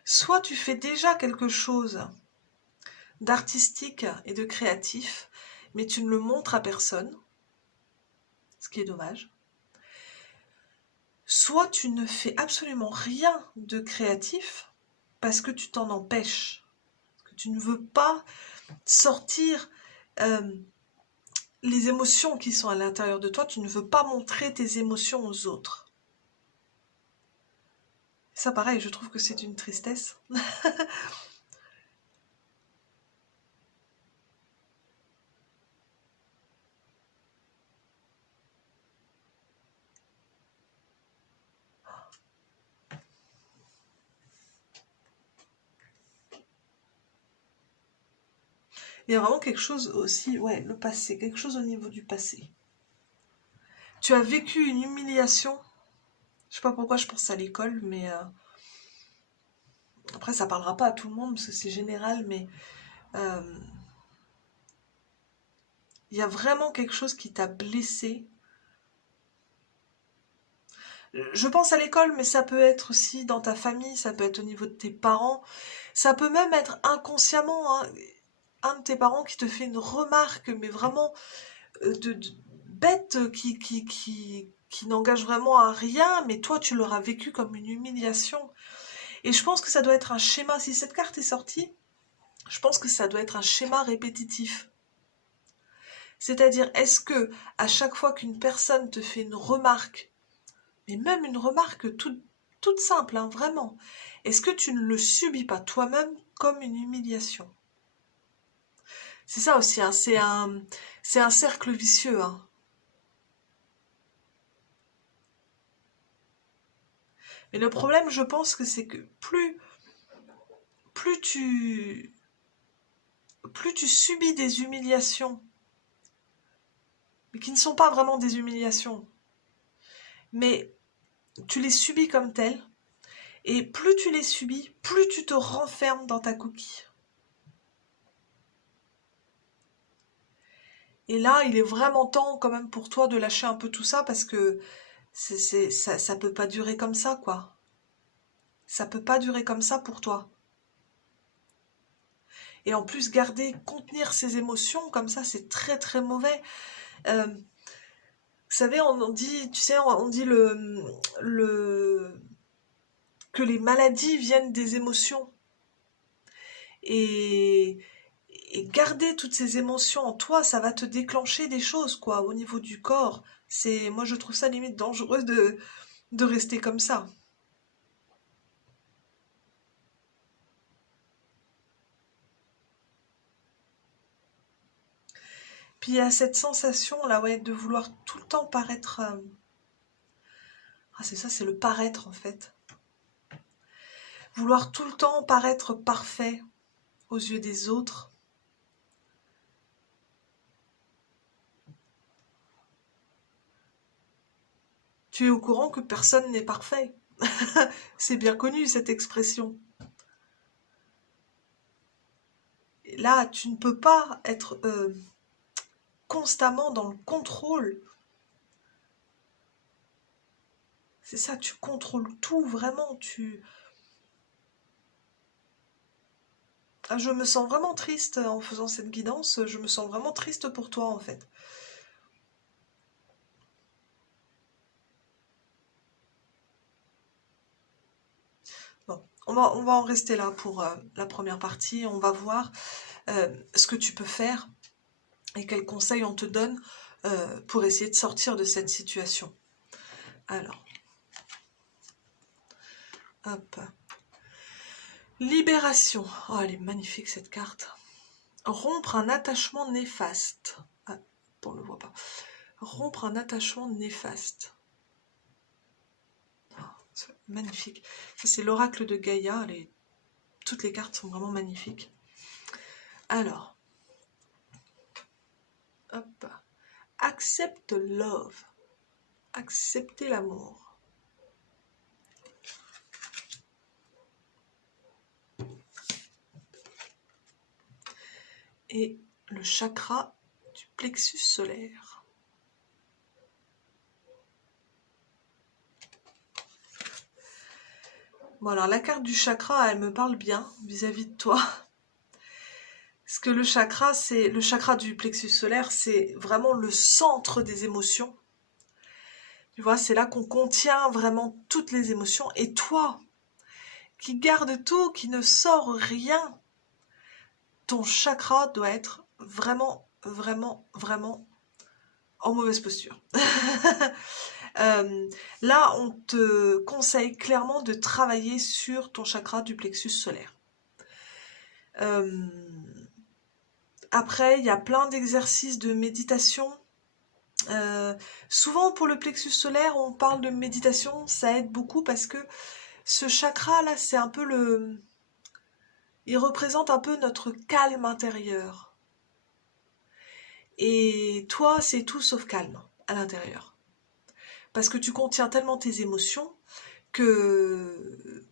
Soit tu fais déjà quelque chose d'artistique et de créatif, mais tu ne le montres à personne, ce qui est dommage. Soit tu ne fais absolument rien de créatif parce que tu t'en empêches, que tu ne veux pas sortir les émotions qui sont à l'intérieur de toi, tu ne veux pas montrer tes émotions aux autres. Ça, pareil, je trouve que c'est une tristesse. Il y a vraiment quelque chose aussi, ouais, le passé, quelque chose au niveau du passé. Tu as vécu une humiliation. Je sais pas pourquoi je pense à l'école, mais après ça parlera pas à tout le monde parce que c'est général, mais euh, il y a vraiment quelque chose qui t'a blessé. Je pense à l'école, mais ça peut être aussi dans ta famille, ça peut être au niveau de tes parents, ça peut même être inconsciemment, hein, un de tes parents qui te fait une remarque, mais vraiment de bête, qui n'engage vraiment à rien, mais toi tu l'auras vécu comme une humiliation. Et je pense que ça doit être un schéma, si cette carte est sortie, je pense que ça doit être un schéma répétitif. C'est-à-dire, est-ce que à chaque fois qu'une personne te fait une remarque, mais même une remarque toute simple, hein, vraiment, est-ce que tu ne le subis pas toi-même comme une humiliation? C'est ça aussi, hein, c'est un cercle vicieux, hein. Mais le problème, je pense que c'est que plus tu, plus tu subis des humiliations, mais qui ne sont pas vraiment des humiliations, mais tu les subis comme telles, et plus tu les subis, plus tu te renfermes dans ta coquille. Et là, il est vraiment temps quand même pour toi de lâcher un peu tout ça parce que ça peut pas durer comme ça, quoi. Ça peut pas durer comme ça pour toi. Et en plus, contenir ses émotions comme ça, c'est très très mauvais. Vous savez, on dit, tu sais, on dit que les maladies viennent des émotions. Et, et garder toutes ces émotions en toi, ça va te déclencher des choses, quoi, au niveau du corps. Moi, je trouve ça limite dangereux de rester comme ça. Puis il y a cette sensation là, ouais, de vouloir tout le temps paraître. Ah, c'est ça, c'est le paraître en fait. Vouloir tout le temps paraître parfait aux yeux des autres. Tu es au courant que personne n'est parfait. C'est bien connu cette expression. Et là, tu ne peux pas être constamment dans le contrôle. C'est ça, tu contrôles tout vraiment. Ah, je me sens vraiment triste en faisant cette guidance. Je me sens vraiment triste pour toi en fait. Bon, on va en rester là pour la première partie. On va voir ce que tu peux faire et quels conseils on te donne pour essayer de sortir de cette situation. Alors, hop. Libération. Oh, elle est magnifique cette carte. Rompre un attachement néfaste. Ah, on ne le voit pas. Rompre un attachement néfaste. Oh, c'est magnifique. Ça, c'est l'oracle de Gaïa. Toutes les cartes sont vraiment magnifiques. Alors, hop. Accepte love. Accepter l'amour. Et le chakra du plexus solaire. Bon alors la carte du chakra, elle me parle bien vis-à-vis de toi. Parce que le chakra, c'est le chakra du plexus solaire, c'est vraiment le centre des émotions. Tu vois, c'est là qu'on contient vraiment toutes les émotions. Et toi, qui garde tout, qui ne sort rien, ton chakra doit être vraiment, vraiment, vraiment en mauvaise posture. Là, on te conseille clairement de travailler sur ton chakra du plexus solaire. Après, il y a plein d'exercices de méditation. Souvent, pour le plexus solaire, on parle de méditation, ça aide beaucoup parce que ce chakra-là, c'est un peu le... Il représente un peu notre calme intérieur. Et toi, c'est tout sauf calme à l'intérieur. Parce que tu contiens tellement tes émotions que...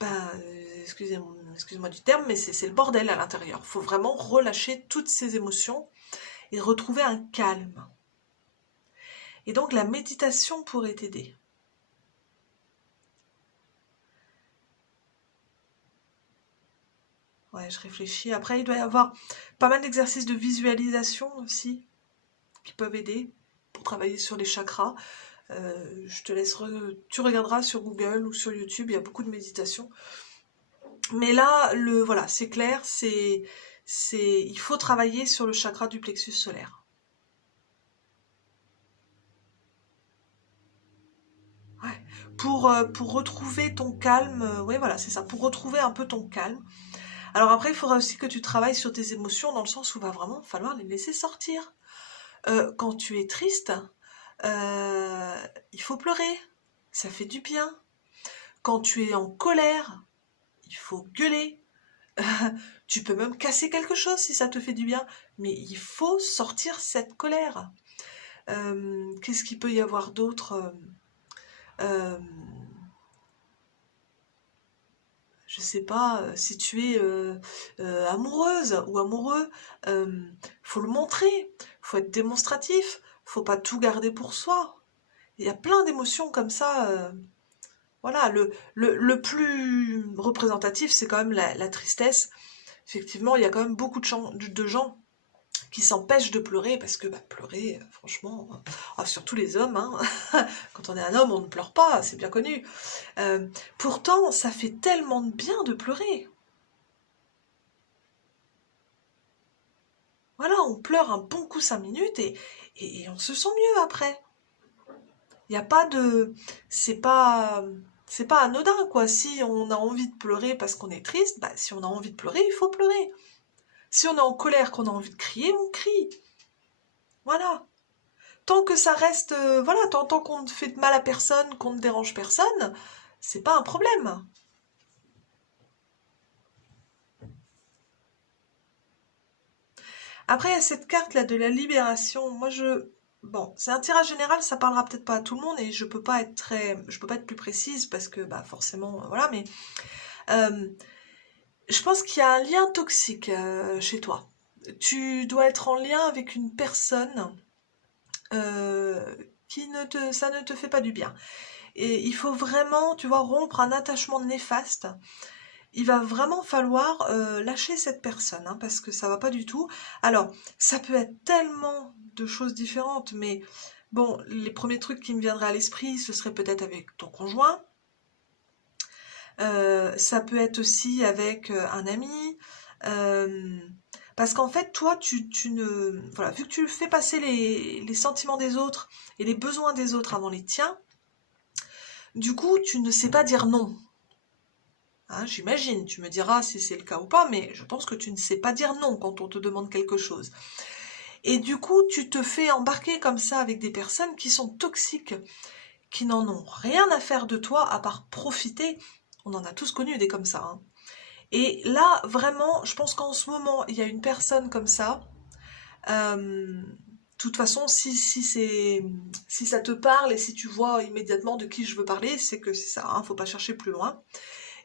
Ben, excusez-moi du terme, mais c'est le bordel à l'intérieur. Il faut vraiment relâcher toutes ces émotions et retrouver un calme. Et donc la méditation pourrait t'aider. Ouais, je réfléchis. Après, il doit y avoir pas mal d'exercices de visualisation aussi qui peuvent aider pour travailler sur les chakras. Je te laisse, tu regarderas sur Google ou sur YouTube, il y a beaucoup de méditation. Mais là, voilà, c'est clair, il faut travailler sur le chakra du plexus solaire. Ouais. Pour retrouver ton calme, ouais, voilà, c'est ça, pour retrouver un peu ton calme. Alors après, il faudra aussi que tu travailles sur tes émotions dans le sens où il va vraiment falloir les laisser sortir. Quand tu es triste, il faut pleurer, ça fait du bien. Quand tu es en colère, il faut gueuler. Tu peux même casser quelque chose si ça te fait du bien, mais il faut sortir cette colère. Qu'est-ce qu'il peut y avoir d'autre? Je sais pas, si tu es amoureuse ou amoureux, faut le montrer, faut être démonstratif, faut pas tout garder pour soi. Il y a plein d'émotions comme ça. Voilà, le plus représentatif, c'est quand même la tristesse. Effectivement, il y a quand même beaucoup de gens qui s'empêchent de pleurer parce que pleurer, franchement, surtout les hommes, hein, quand on est un homme, on ne pleure pas, c'est bien connu. Pourtant, ça fait tellement de bien de pleurer. Voilà, on pleure un bon coup 5 minutes et on se sent mieux après. Il n'y a pas de... C'est pas... C'est pas anodin, quoi. Si on a envie de pleurer parce qu'on est triste, si on a envie de pleurer, il faut pleurer. Si on est en colère, qu'on a envie de crier, on crie. Voilà. Tant que ça reste... voilà, tant qu'on ne fait de mal à personne, qu'on ne dérange personne, c'est pas un problème. Après, il y a cette carte-là de la libération. Moi, bon, c'est un tirage général, ça parlera peut-être pas à tout le monde et je peux pas être plus précise parce que, forcément, voilà, mais je pense qu'il y a un lien toxique chez toi. Tu dois être en lien avec une personne ça ne te fait pas du bien. Et il faut vraiment, tu vois, rompre un attachement néfaste. Il va vraiment falloir lâcher cette personne, hein, parce que ça va pas du tout. Alors, ça peut être tellement de choses différentes, mais bon, les premiers trucs qui me viendraient à l'esprit, ce serait peut-être avec ton conjoint. Ça peut être aussi avec un ami. Parce qu'en fait, toi, tu ne... Voilà, vu que tu fais passer les sentiments des autres et les besoins des autres avant les tiens, du coup, tu ne sais pas dire non. Hein, j'imagine, tu me diras si c'est le cas ou pas, mais je pense que tu ne sais pas dire non quand on te demande quelque chose. Et du coup, tu te fais embarquer comme ça avec des personnes qui sont toxiques, qui n'en ont rien à faire de toi à part profiter. On en a tous connu des comme ça. Hein. Et là, vraiment, je pense qu'en ce moment, il y a une personne comme ça. De toute façon, si ça te parle et si tu vois immédiatement de qui je veux parler, c'est que c'est ça, hein, faut pas chercher plus loin.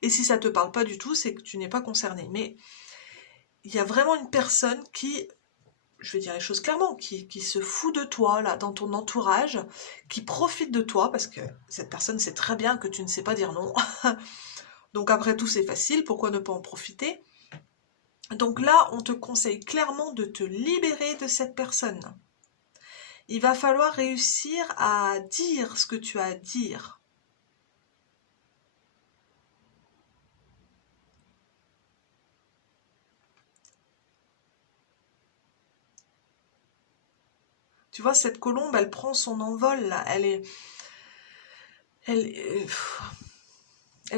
Et si ça te parle pas du tout, c'est que tu n'es pas concerné. Mais il y a vraiment une personne qui, je vais dire les choses clairement, qui se fout de toi, là, dans ton entourage, qui profite de toi, parce que cette personne sait très bien que tu ne sais pas dire non. Donc après tout, c'est facile, pourquoi ne pas en profiter? Donc là, on te conseille clairement de te libérer de cette personne. Il va falloir réussir à dire ce que tu as à dire. Tu vois, cette colombe, elle prend son envol, là. Elle, elle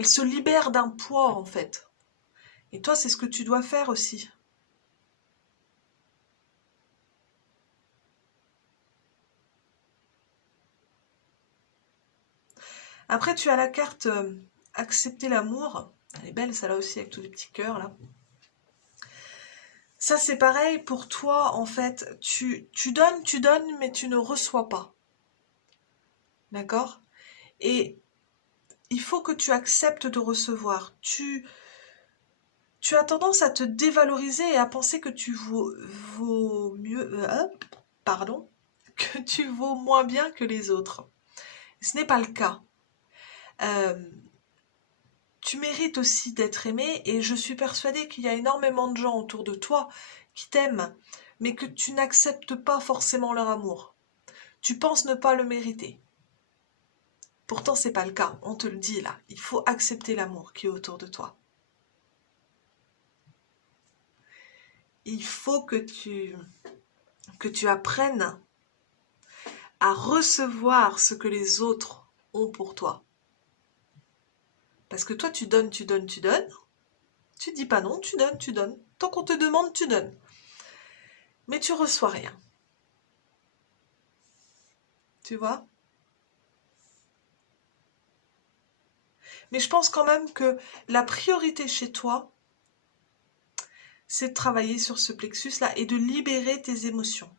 se libère d'un poids, en fait. Et toi, c'est ce que tu dois faire aussi. Après, tu as la carte accepter l'amour. Elle est belle, celle-là aussi, avec tous les petits cœurs, là. Ça, c'est pareil pour toi, en fait. Tu donnes, mais tu ne reçois pas. D'accord? Et il faut que tu acceptes de recevoir. Tu as tendance à te dévaloriser et à penser que tu vaux mieux... pardon. Que tu vaux moins bien que les autres. Ce n'est pas le cas. Euh, Tu mérites aussi d'être aimé et je suis persuadée qu'il y a énormément de gens autour de toi qui t'aiment, mais que tu n'acceptes pas forcément leur amour. Tu penses ne pas le mériter. Pourtant, c'est pas le cas. On te le dit là. Il faut accepter l'amour qui est autour de toi. Il faut que tu apprennes à recevoir ce que les autres ont pour toi. Parce que toi, tu donnes, tu donnes, tu donnes. Tu dis pas non, tu donnes, tu donnes. Tant qu'on te demande, tu donnes. Mais tu reçois rien. Tu vois? Mais je pense quand même que la priorité chez toi, c'est de travailler sur ce plexus-là et de libérer tes émotions.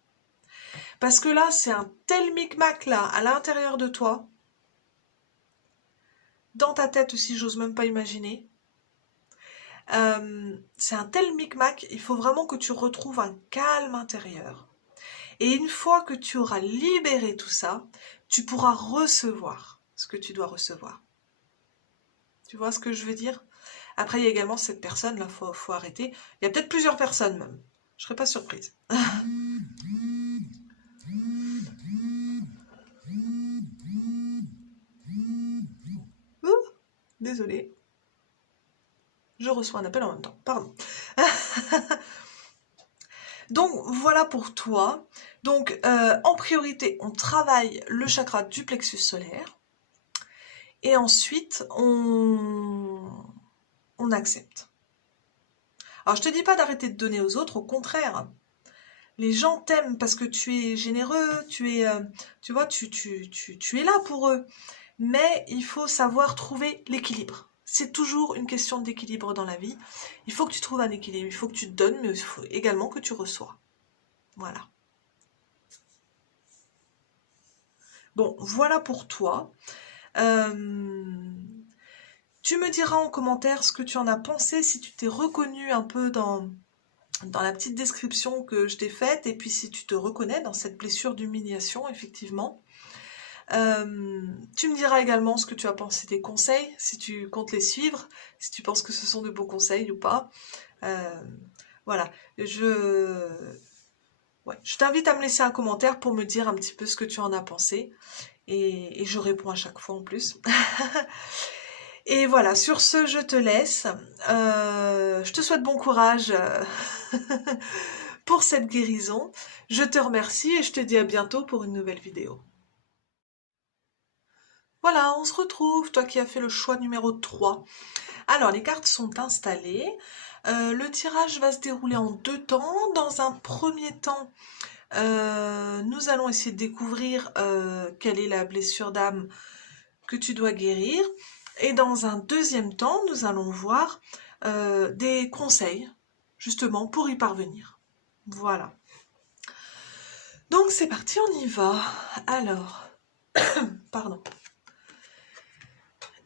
Parce que là, c'est un tel micmac là, à l'intérieur de toi, dans ta tête aussi, j'ose même pas imaginer. C'est un tel micmac, il faut vraiment que tu retrouves un calme intérieur. Et une fois que tu auras libéré tout ça, tu pourras recevoir ce que tu dois recevoir. Tu vois ce que je veux dire? Après, il y a également cette personne, là, faut arrêter. Il y a peut-être plusieurs personnes même. Je serais pas surprise. Ouh, désolée. Je reçois un appel en même temps. Pardon. Donc, voilà pour toi. Donc, en priorité, on travaille le chakra du plexus solaire. Et ensuite, on accepte. Alors, je te dis pas d'arrêter de donner aux autres, au contraire. Les gens t'aiment parce que tu es généreux, tu vois, tu es là pour eux. Mais il faut savoir trouver l'équilibre. C'est toujours une question d'équilibre dans la vie. Il faut que tu trouves un équilibre. Il faut que tu te donnes, mais il faut également que tu reçois. Voilà. Bon, voilà pour toi. Tu me diras en commentaire ce que tu en as pensé, si tu t'es reconnu un peu dans la petite description que je t'ai faite, et puis si tu te reconnais dans cette blessure d'humiliation, effectivement. Tu me diras également ce que tu as pensé des conseils, si tu comptes les suivre, si tu penses que ce sont de bons conseils ou pas. Voilà, je t'invite à me laisser un commentaire pour me dire un petit peu ce que tu en as pensé. Et je réponds à chaque fois en plus. Et voilà, sur ce, je te laisse. Je te souhaite bon courage pour cette guérison. Je te remercie et je te dis à bientôt pour une nouvelle vidéo. Voilà, on se retrouve, toi qui as fait le choix numéro 3. Alors, les cartes sont installées. Le tirage va se dérouler en 2 temps. Dans un premier temps, nous allons essayer de découvrir quelle est la blessure d'âme que tu dois guérir. Et dans un deuxième temps, nous allons voir des conseils, justement, pour y parvenir. Voilà. Donc c'est parti, on y va. Alors, pardon.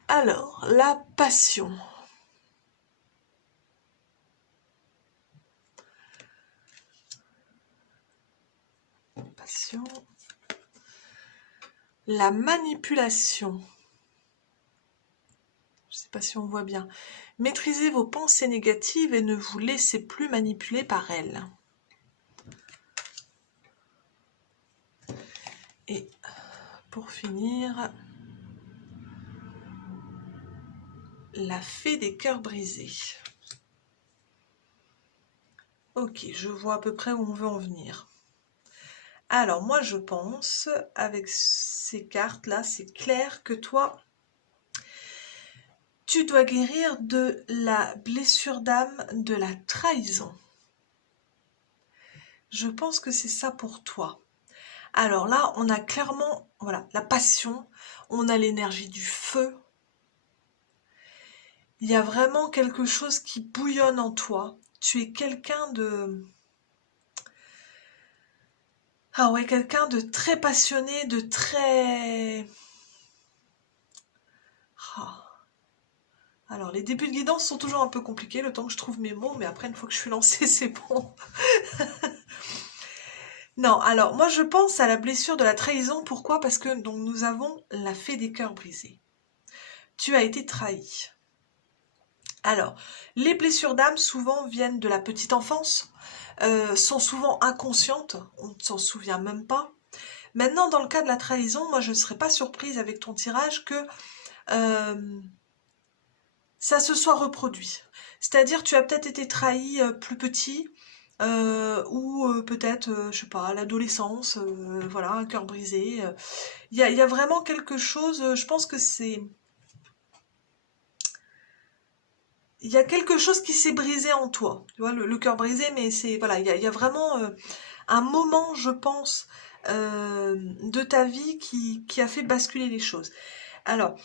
Alors, la passion. Passion. La manipulation. Je sais sais pas si on voit bien. Maîtrisez vos pensées négatives et ne vous laissez plus manipuler par elles. Et pour finir, la fée des cœurs brisés. Ok, je vois à peu près où on veut en venir. Alors moi je pense, avec ces cartes-là, c'est clair que toi, tu dois guérir de la blessure d'âme, de la trahison. Je pense que c'est ça pour toi. Alors là, on a clairement, voilà, la passion, on a l'énergie du feu. Il y a vraiment quelque chose qui bouillonne en toi. Tu es quelqu'un de... Ah ouais, quelqu'un de très passionné, de très... Ah. Alors, les débuts de guidance sont toujours un peu compliqués, le temps que je trouve mes mots, mais après, une fois que je suis lancée, c'est bon. Non, alors, moi, je pense à la blessure de la trahison. Pourquoi? Parce que donc, nous avons la fée des cœurs brisés. Tu as été trahi. Alors, les blessures d'âme, souvent, viennent de la petite enfance, sont souvent inconscientes, on ne s'en souvient même pas. Maintenant, dans le cas de la trahison, moi, je ne serais pas surprise avec ton tirage que ça se soit reproduit. C'est-à-dire, tu as peut-être été trahi plus petit, ou peut-être, je sais pas, à l'adolescence, voilà, un cœur brisé. Il y a vraiment quelque chose, je pense que c'est... Il y a quelque chose qui s'est brisé en toi, tu vois, le cœur brisé, mais c'est... Voilà, il y a vraiment un moment, je pense, de ta vie qui a fait basculer les choses. Alors...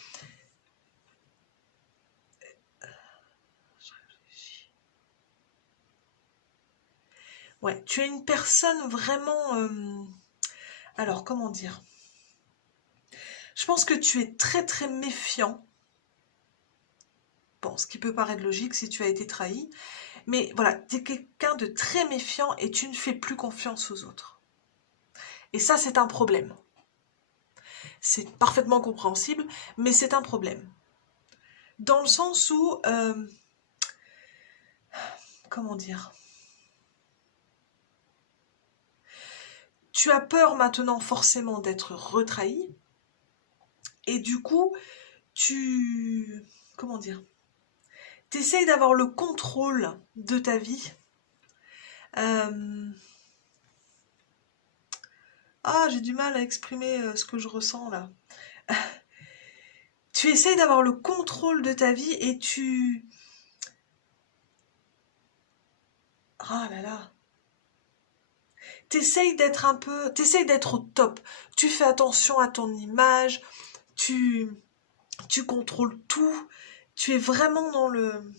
Ouais, tu es une personne vraiment... alors, comment dire? Je pense que tu es très très méfiant. Bon, ce qui peut paraître logique si tu as été trahi. Mais voilà, tu es quelqu'un de très méfiant et tu ne fais plus confiance aux autres. Et ça, c'est un problème. C'est parfaitement compréhensible, mais c'est un problème. Dans le sens où... comment dire? Tu as peur maintenant forcément d'être retrahi. Et du coup, tu... Comment dire? Tu essayes d'avoir le contrôle de ta vie. Ah, j'ai du mal à exprimer ce que je ressens là. Tu essayes d'avoir le contrôle de ta vie et tu... Ah là là. T'essayes d'être un peu... T'essayes d'être au top. Tu fais attention à ton image. Tu... Tu contrôles tout. Tu es vraiment dans le...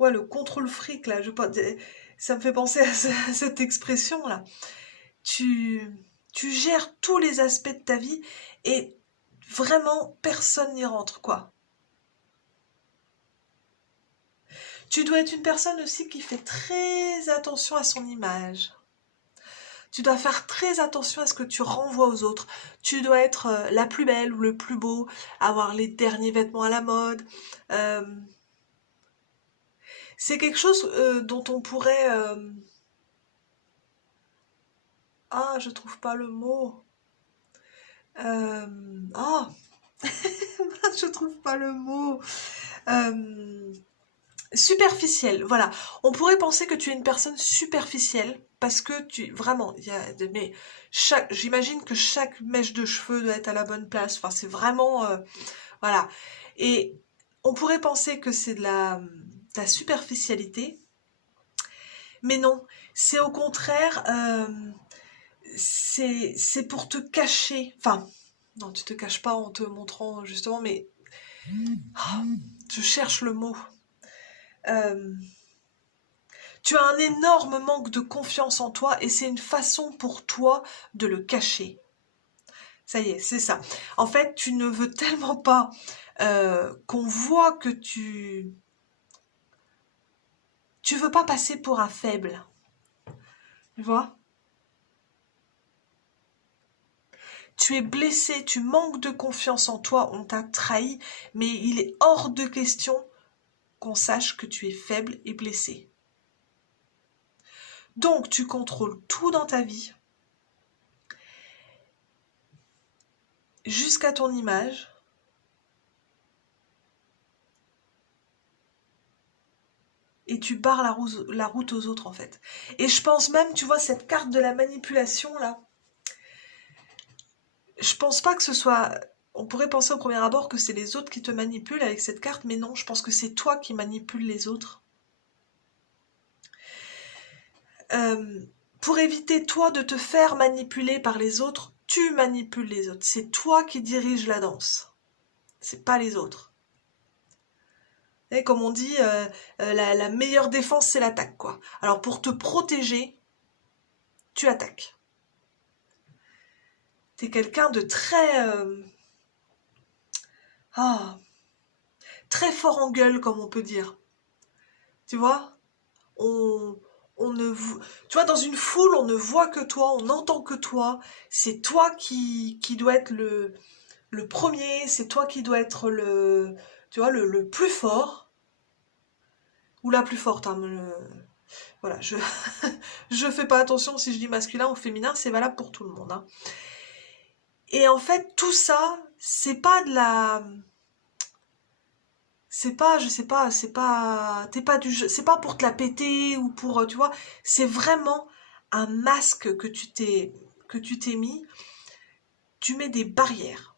Ouais, le contrôle fric là. Ça me fait penser à cette expression là. Tu... Tu gères tous les aspects de ta vie et vraiment personne n'y rentre quoi. Tu dois être une personne aussi qui fait très attention à son image. Tu dois faire très attention à ce que tu renvoies aux autres. Tu dois être la plus belle ou le plus beau, avoir les derniers vêtements à la mode. Euh, c'est quelque chose dont on pourrait... Ah, je trouve pas le mot. Ah, je trouve pas le mot. Euh, Superficielle, voilà. On pourrait penser que tu es une personne superficielle parce que tu vraiment, mais j'imagine que chaque mèche de cheveux doit être à la bonne place. Enfin, c'est vraiment voilà. Et on pourrait penser que c'est de la superficialité, mais non. C'est au contraire, c'est pour te cacher. Enfin, non, tu te caches pas en te montrant justement, mais ah, je cherche le mot. Euh, Tu as un énorme manque de confiance en toi et c'est une façon pour toi de le cacher. Ça y est, c'est ça. En fait, tu ne veux tellement pas qu'on voit que tu veux pas passer pour un faible. Tu vois? Tu es blessé, tu manques de confiance en toi, on t'a trahi, mais il est hors de question qu'on sache que tu es faible et blessé. Donc, tu contrôles tout dans ta vie, jusqu'à ton image. Et tu barres la route aux autres, en fait. Et je pense même, tu vois, cette carte de la manipulation, là, je pense pas que ce soit... On pourrait penser au premier abord que c'est les autres qui te manipulent avec cette carte, mais non, je pense que c'est toi qui manipules les autres. Pour éviter, toi, de te faire manipuler par les autres, tu manipules les autres. C'est toi qui diriges la danse. C'est pas les autres. Et comme on dit, la meilleure défense, c'est l'attaque, quoi. Alors, pour te protéger, tu attaques. T'es quelqu'un de très... très fort en gueule, comme on peut dire. Tu vois, on, on ne, tu vois, dans une foule, on ne voit que toi, on n'entend que toi. C'est toi qui doit être le premier, c'est toi qui doit être tu vois, le plus fort. Ou la plus forte, hein, voilà, je fais pas attention si je dis masculin ou féminin, c'est valable pour tout le monde. Hein. Et en fait, tout ça, c'est pas de la... C'est pas, je sais pas, c'est pas, t'es pas du jeu, c'est pas pour te la péter ou pour, tu vois, c'est vraiment un masque que tu t'es mis. Tu mets des barrières.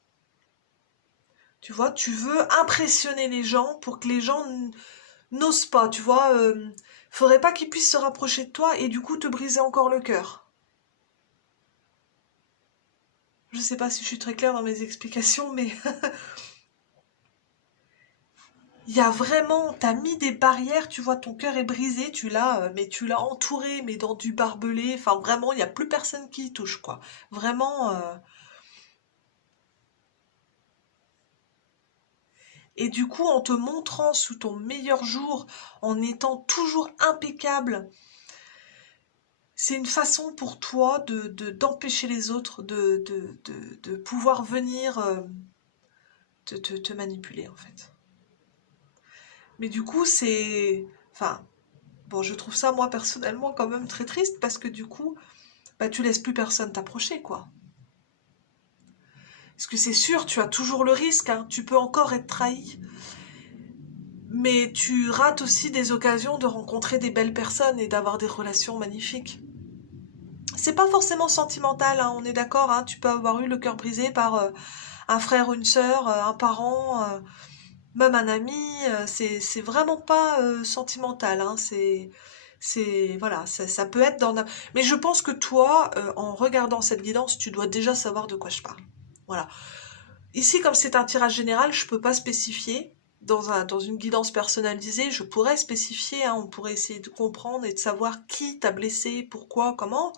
Tu vois, tu veux impressionner les gens pour que les gens n'osent pas, tu vois. Faudrait pas qu'ils puissent se rapprocher de toi et du coup te briser encore le cœur. Je sais pas si je suis très claire dans mes explications, mais il y a vraiment, t'as mis des barrières, tu vois, ton cœur est brisé, mais tu l'as entouré, mais dans du barbelé. Enfin, vraiment, il n'y a plus personne qui y touche, quoi. Vraiment. Et du coup, en te montrant sous ton meilleur jour, en étant toujours impeccable, c'est une façon pour toi d'empêcher les autres de pouvoir venir te manipuler, en fait. Mais du coup, c'est... Enfin, bon, je trouve ça, moi, personnellement, quand même très triste, parce que du coup, bah, tu laisses plus personne t'approcher, quoi. Parce que c'est sûr, tu as toujours le risque, hein, tu peux encore être trahi, mais tu rates aussi des occasions de rencontrer des belles personnes et d'avoir des relations magnifiques. C'est pas forcément sentimental, hein, on est d'accord, hein, tu peux avoir eu le cœur brisé par un frère ou une sœur, un parent, même un ami, c'est vraiment pas sentimental, hein, voilà, ça peut être mais je pense que toi, en regardant cette guidance, tu dois déjà savoir de quoi je parle. Voilà. Ici, comme c'est un tirage général, je peux pas spécifier. Dans une guidance personnalisée, je pourrais spécifier, hein, on pourrait essayer de comprendre et de savoir qui t'a blessé, pourquoi, comment.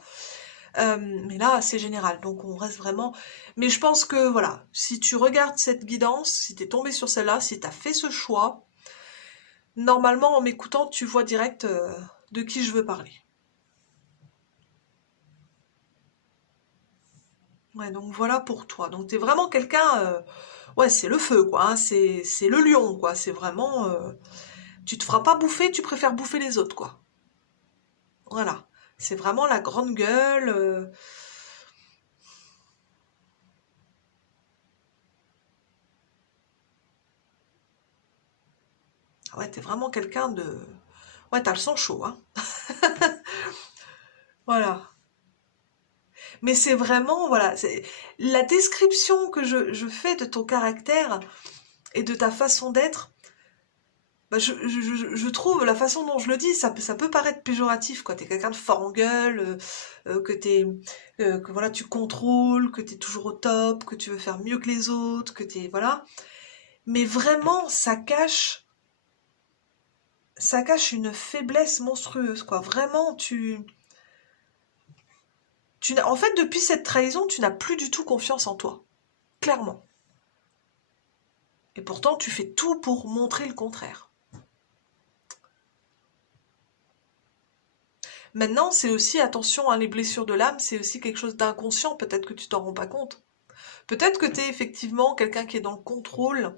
Mais là, c'est général, donc on reste vraiment... Mais je pense que, voilà, si tu regardes cette guidance, si t'es tombé sur celle-là, si t'as fait ce choix, normalement, en m'écoutant, tu vois direct de qui je veux parler. Ouais, donc voilà pour toi. Donc t'es vraiment quelqu'un... ouais, c'est le feu, quoi. Hein, c'est le lion, quoi. C'est vraiment... tu te feras pas bouffer, tu préfères bouffer les autres, quoi. Voilà. C'est vraiment la grande gueule. Ouais, t'es vraiment quelqu'un de... Ouais, t'as le sang chaud, hein. Voilà. Mais c'est vraiment, voilà, c'est la description que je fais de ton caractère et de ta façon d'être. Bah, je trouve la façon dont je le dis, ça peut paraître péjoratif, quoi. T'es quelqu'un de fort en gueule, que voilà, tu contrôles, que t'es toujours au top, que tu veux faire mieux que les autres, que t'es, voilà. Mais vraiment, ça cache une faiblesse monstrueuse, quoi. Vraiment, en fait, depuis cette trahison, tu n'as plus du tout confiance en toi. Clairement. Et pourtant, tu fais tout pour montrer le contraire. Maintenant, c'est aussi, attention, hein, les blessures de l'âme, c'est aussi quelque chose d'inconscient, peut-être que tu t'en rends pas compte. Peut-être que tu es effectivement quelqu'un qui est dans le contrôle,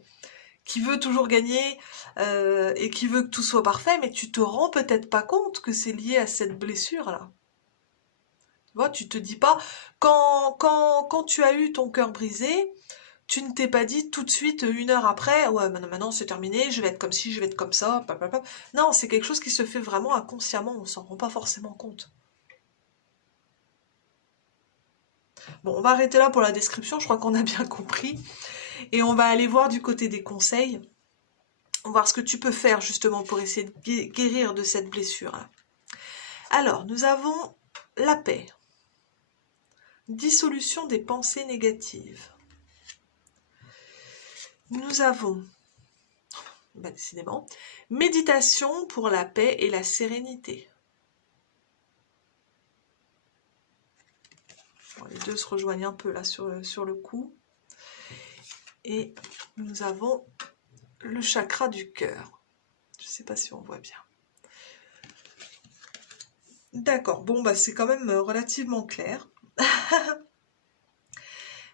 qui veut toujours gagner et qui veut que tout soit parfait, mais tu te rends peut-être pas compte que c'est lié à cette blessure-là. Tu vois, tu te dis pas, quand tu as eu ton cœur brisé, tu ne t'es pas dit tout de suite, 1 heure après, ouais, maintenant c'est terminé, je vais être comme ci, je vais être comme ça, papapa. Non, c'est quelque chose qui se fait vraiment inconsciemment, on s'en rend pas forcément compte. Bon, on va arrêter là pour la description, je crois qu'on a bien compris. Et on va aller voir du côté des conseils, voir ce que tu peux faire justement pour essayer de guérir de cette blessure. Alors, nous avons la paix, dissolution des pensées négatives. Nous avons, décidément, méditation pour la paix et la sérénité. Bon, les deux se rejoignent un peu là sur le coup. Et nous avons le chakra du cœur. Je ne sais pas si on voit bien. D'accord, bon, c'est quand même relativement clair.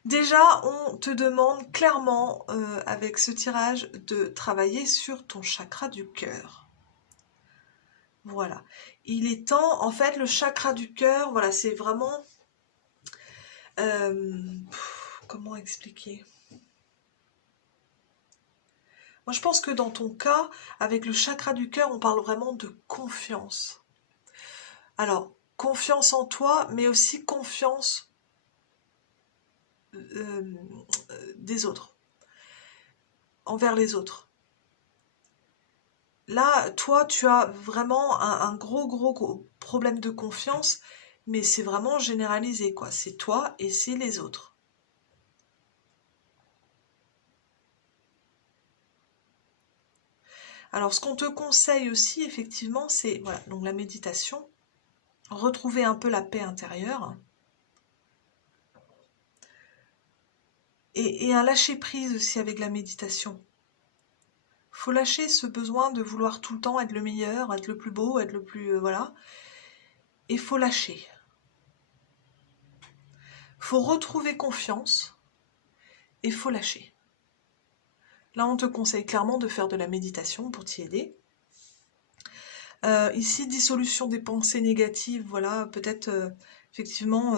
Déjà, on te demande clairement, avec ce tirage, de travailler sur ton chakra du cœur. Voilà. Il est temps, en fait, le chakra du cœur, voilà, c'est vraiment... comment expliquer ? Moi, je pense que dans ton cas, avec le chakra du cœur, on parle vraiment de confiance. Alors, confiance en toi, mais aussi confiance des autres, envers les autres. Là, toi, tu as vraiment un gros problème de confiance, mais c'est vraiment généralisé, quoi. C'est toi et c'est les autres. Alors, ce qu'on te conseille aussi, effectivement, c'est voilà, donc la méditation, retrouver un peu la paix intérieure et un lâcher-prise aussi avec la méditation. Faut lâcher ce besoin de vouloir tout le temps être le meilleur, être le plus beau, être le plus... voilà. Et faut lâcher. Faut retrouver confiance et faut lâcher. Là, on te conseille clairement de faire de la méditation pour t'y aider. Ici, dissolution des pensées négatives, voilà, peut-être effectivement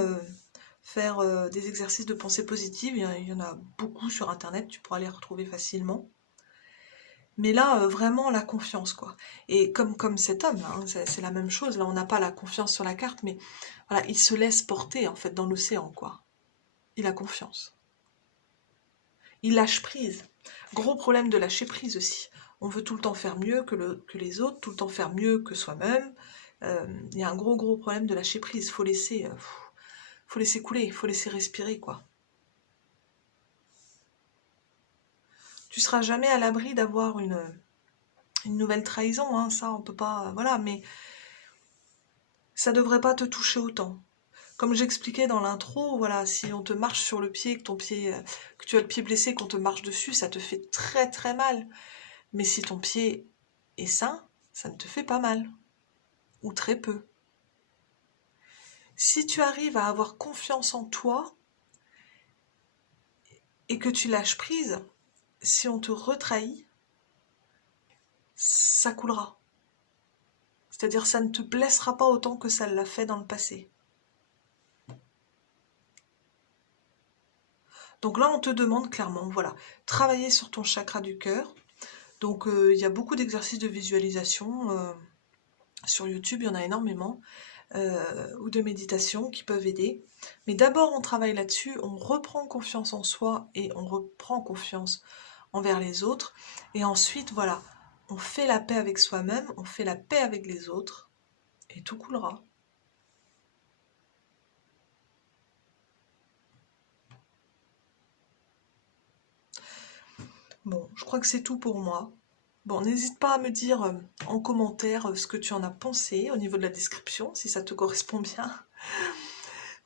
faire des exercices de pensée positive. Il y en a beaucoup sur Internet, tu pourras les retrouver facilement. Mais là, vraiment la confiance, quoi. Et comme cet homme, hein, c'est la même chose. Là, on n'a pas la confiance sur la carte, mais voilà, il se laisse porter, en fait, dans l'océan, quoi. Il a confiance. Il lâche prise. Gros problème de lâcher prise aussi. On veut tout le temps faire mieux que les autres, tout le temps faire mieux que soi-même. Il y a un gros problème de lâcher prise. Faut laisser couler, il faut laisser respirer, quoi. Tu seras jamais à l'abri d'avoir une nouvelle trahison, hein, ça on peut pas, voilà, mais ça devrait pas te toucher autant. Comme j'expliquais dans l'intro, voilà, si on te marche sur le pied, que tu as le pied blessé, qu'on te marche dessus, ça te fait très mal. Mais si ton pied est sain, ça ne te fait pas mal. Ou très peu. Si tu arrives à avoir confiance en toi et que tu lâches prise, si on te retrahit, ça coulera. C'est-à-dire ça ne te blessera pas autant que ça l'a fait dans le passé. Donc là, on te demande clairement, voilà, travailler sur ton chakra du cœur. Donc il y a beaucoup d'exercices de visualisation sur YouTube, il y en a énormément, ou de méditation qui peuvent aider. Mais d'abord, on travaille là-dessus, on reprend confiance en soi et on reprend confiance envers les autres. Et ensuite, voilà, on fait la paix avec soi-même, on fait la paix avec les autres, et tout coulera. Bon, je crois que c'est tout pour moi. Bon, n'hésite pas à me dire en commentaire ce que tu en as pensé au niveau de la description, si ça te correspond bien.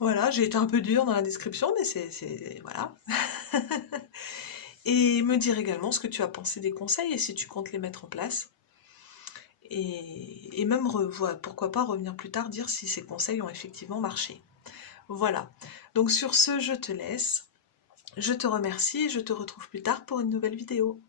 Voilà, j'ai été un peu dure dans la description, mais c'est voilà. Et me dire également ce que tu as pensé des conseils et si tu comptes les mettre en place. Et même, pourquoi pas, revenir plus tard, dire si ces conseils ont effectivement marché. Voilà. Donc sur ce, je te laisse. Je te remercie et je te retrouve plus tard pour une nouvelle vidéo.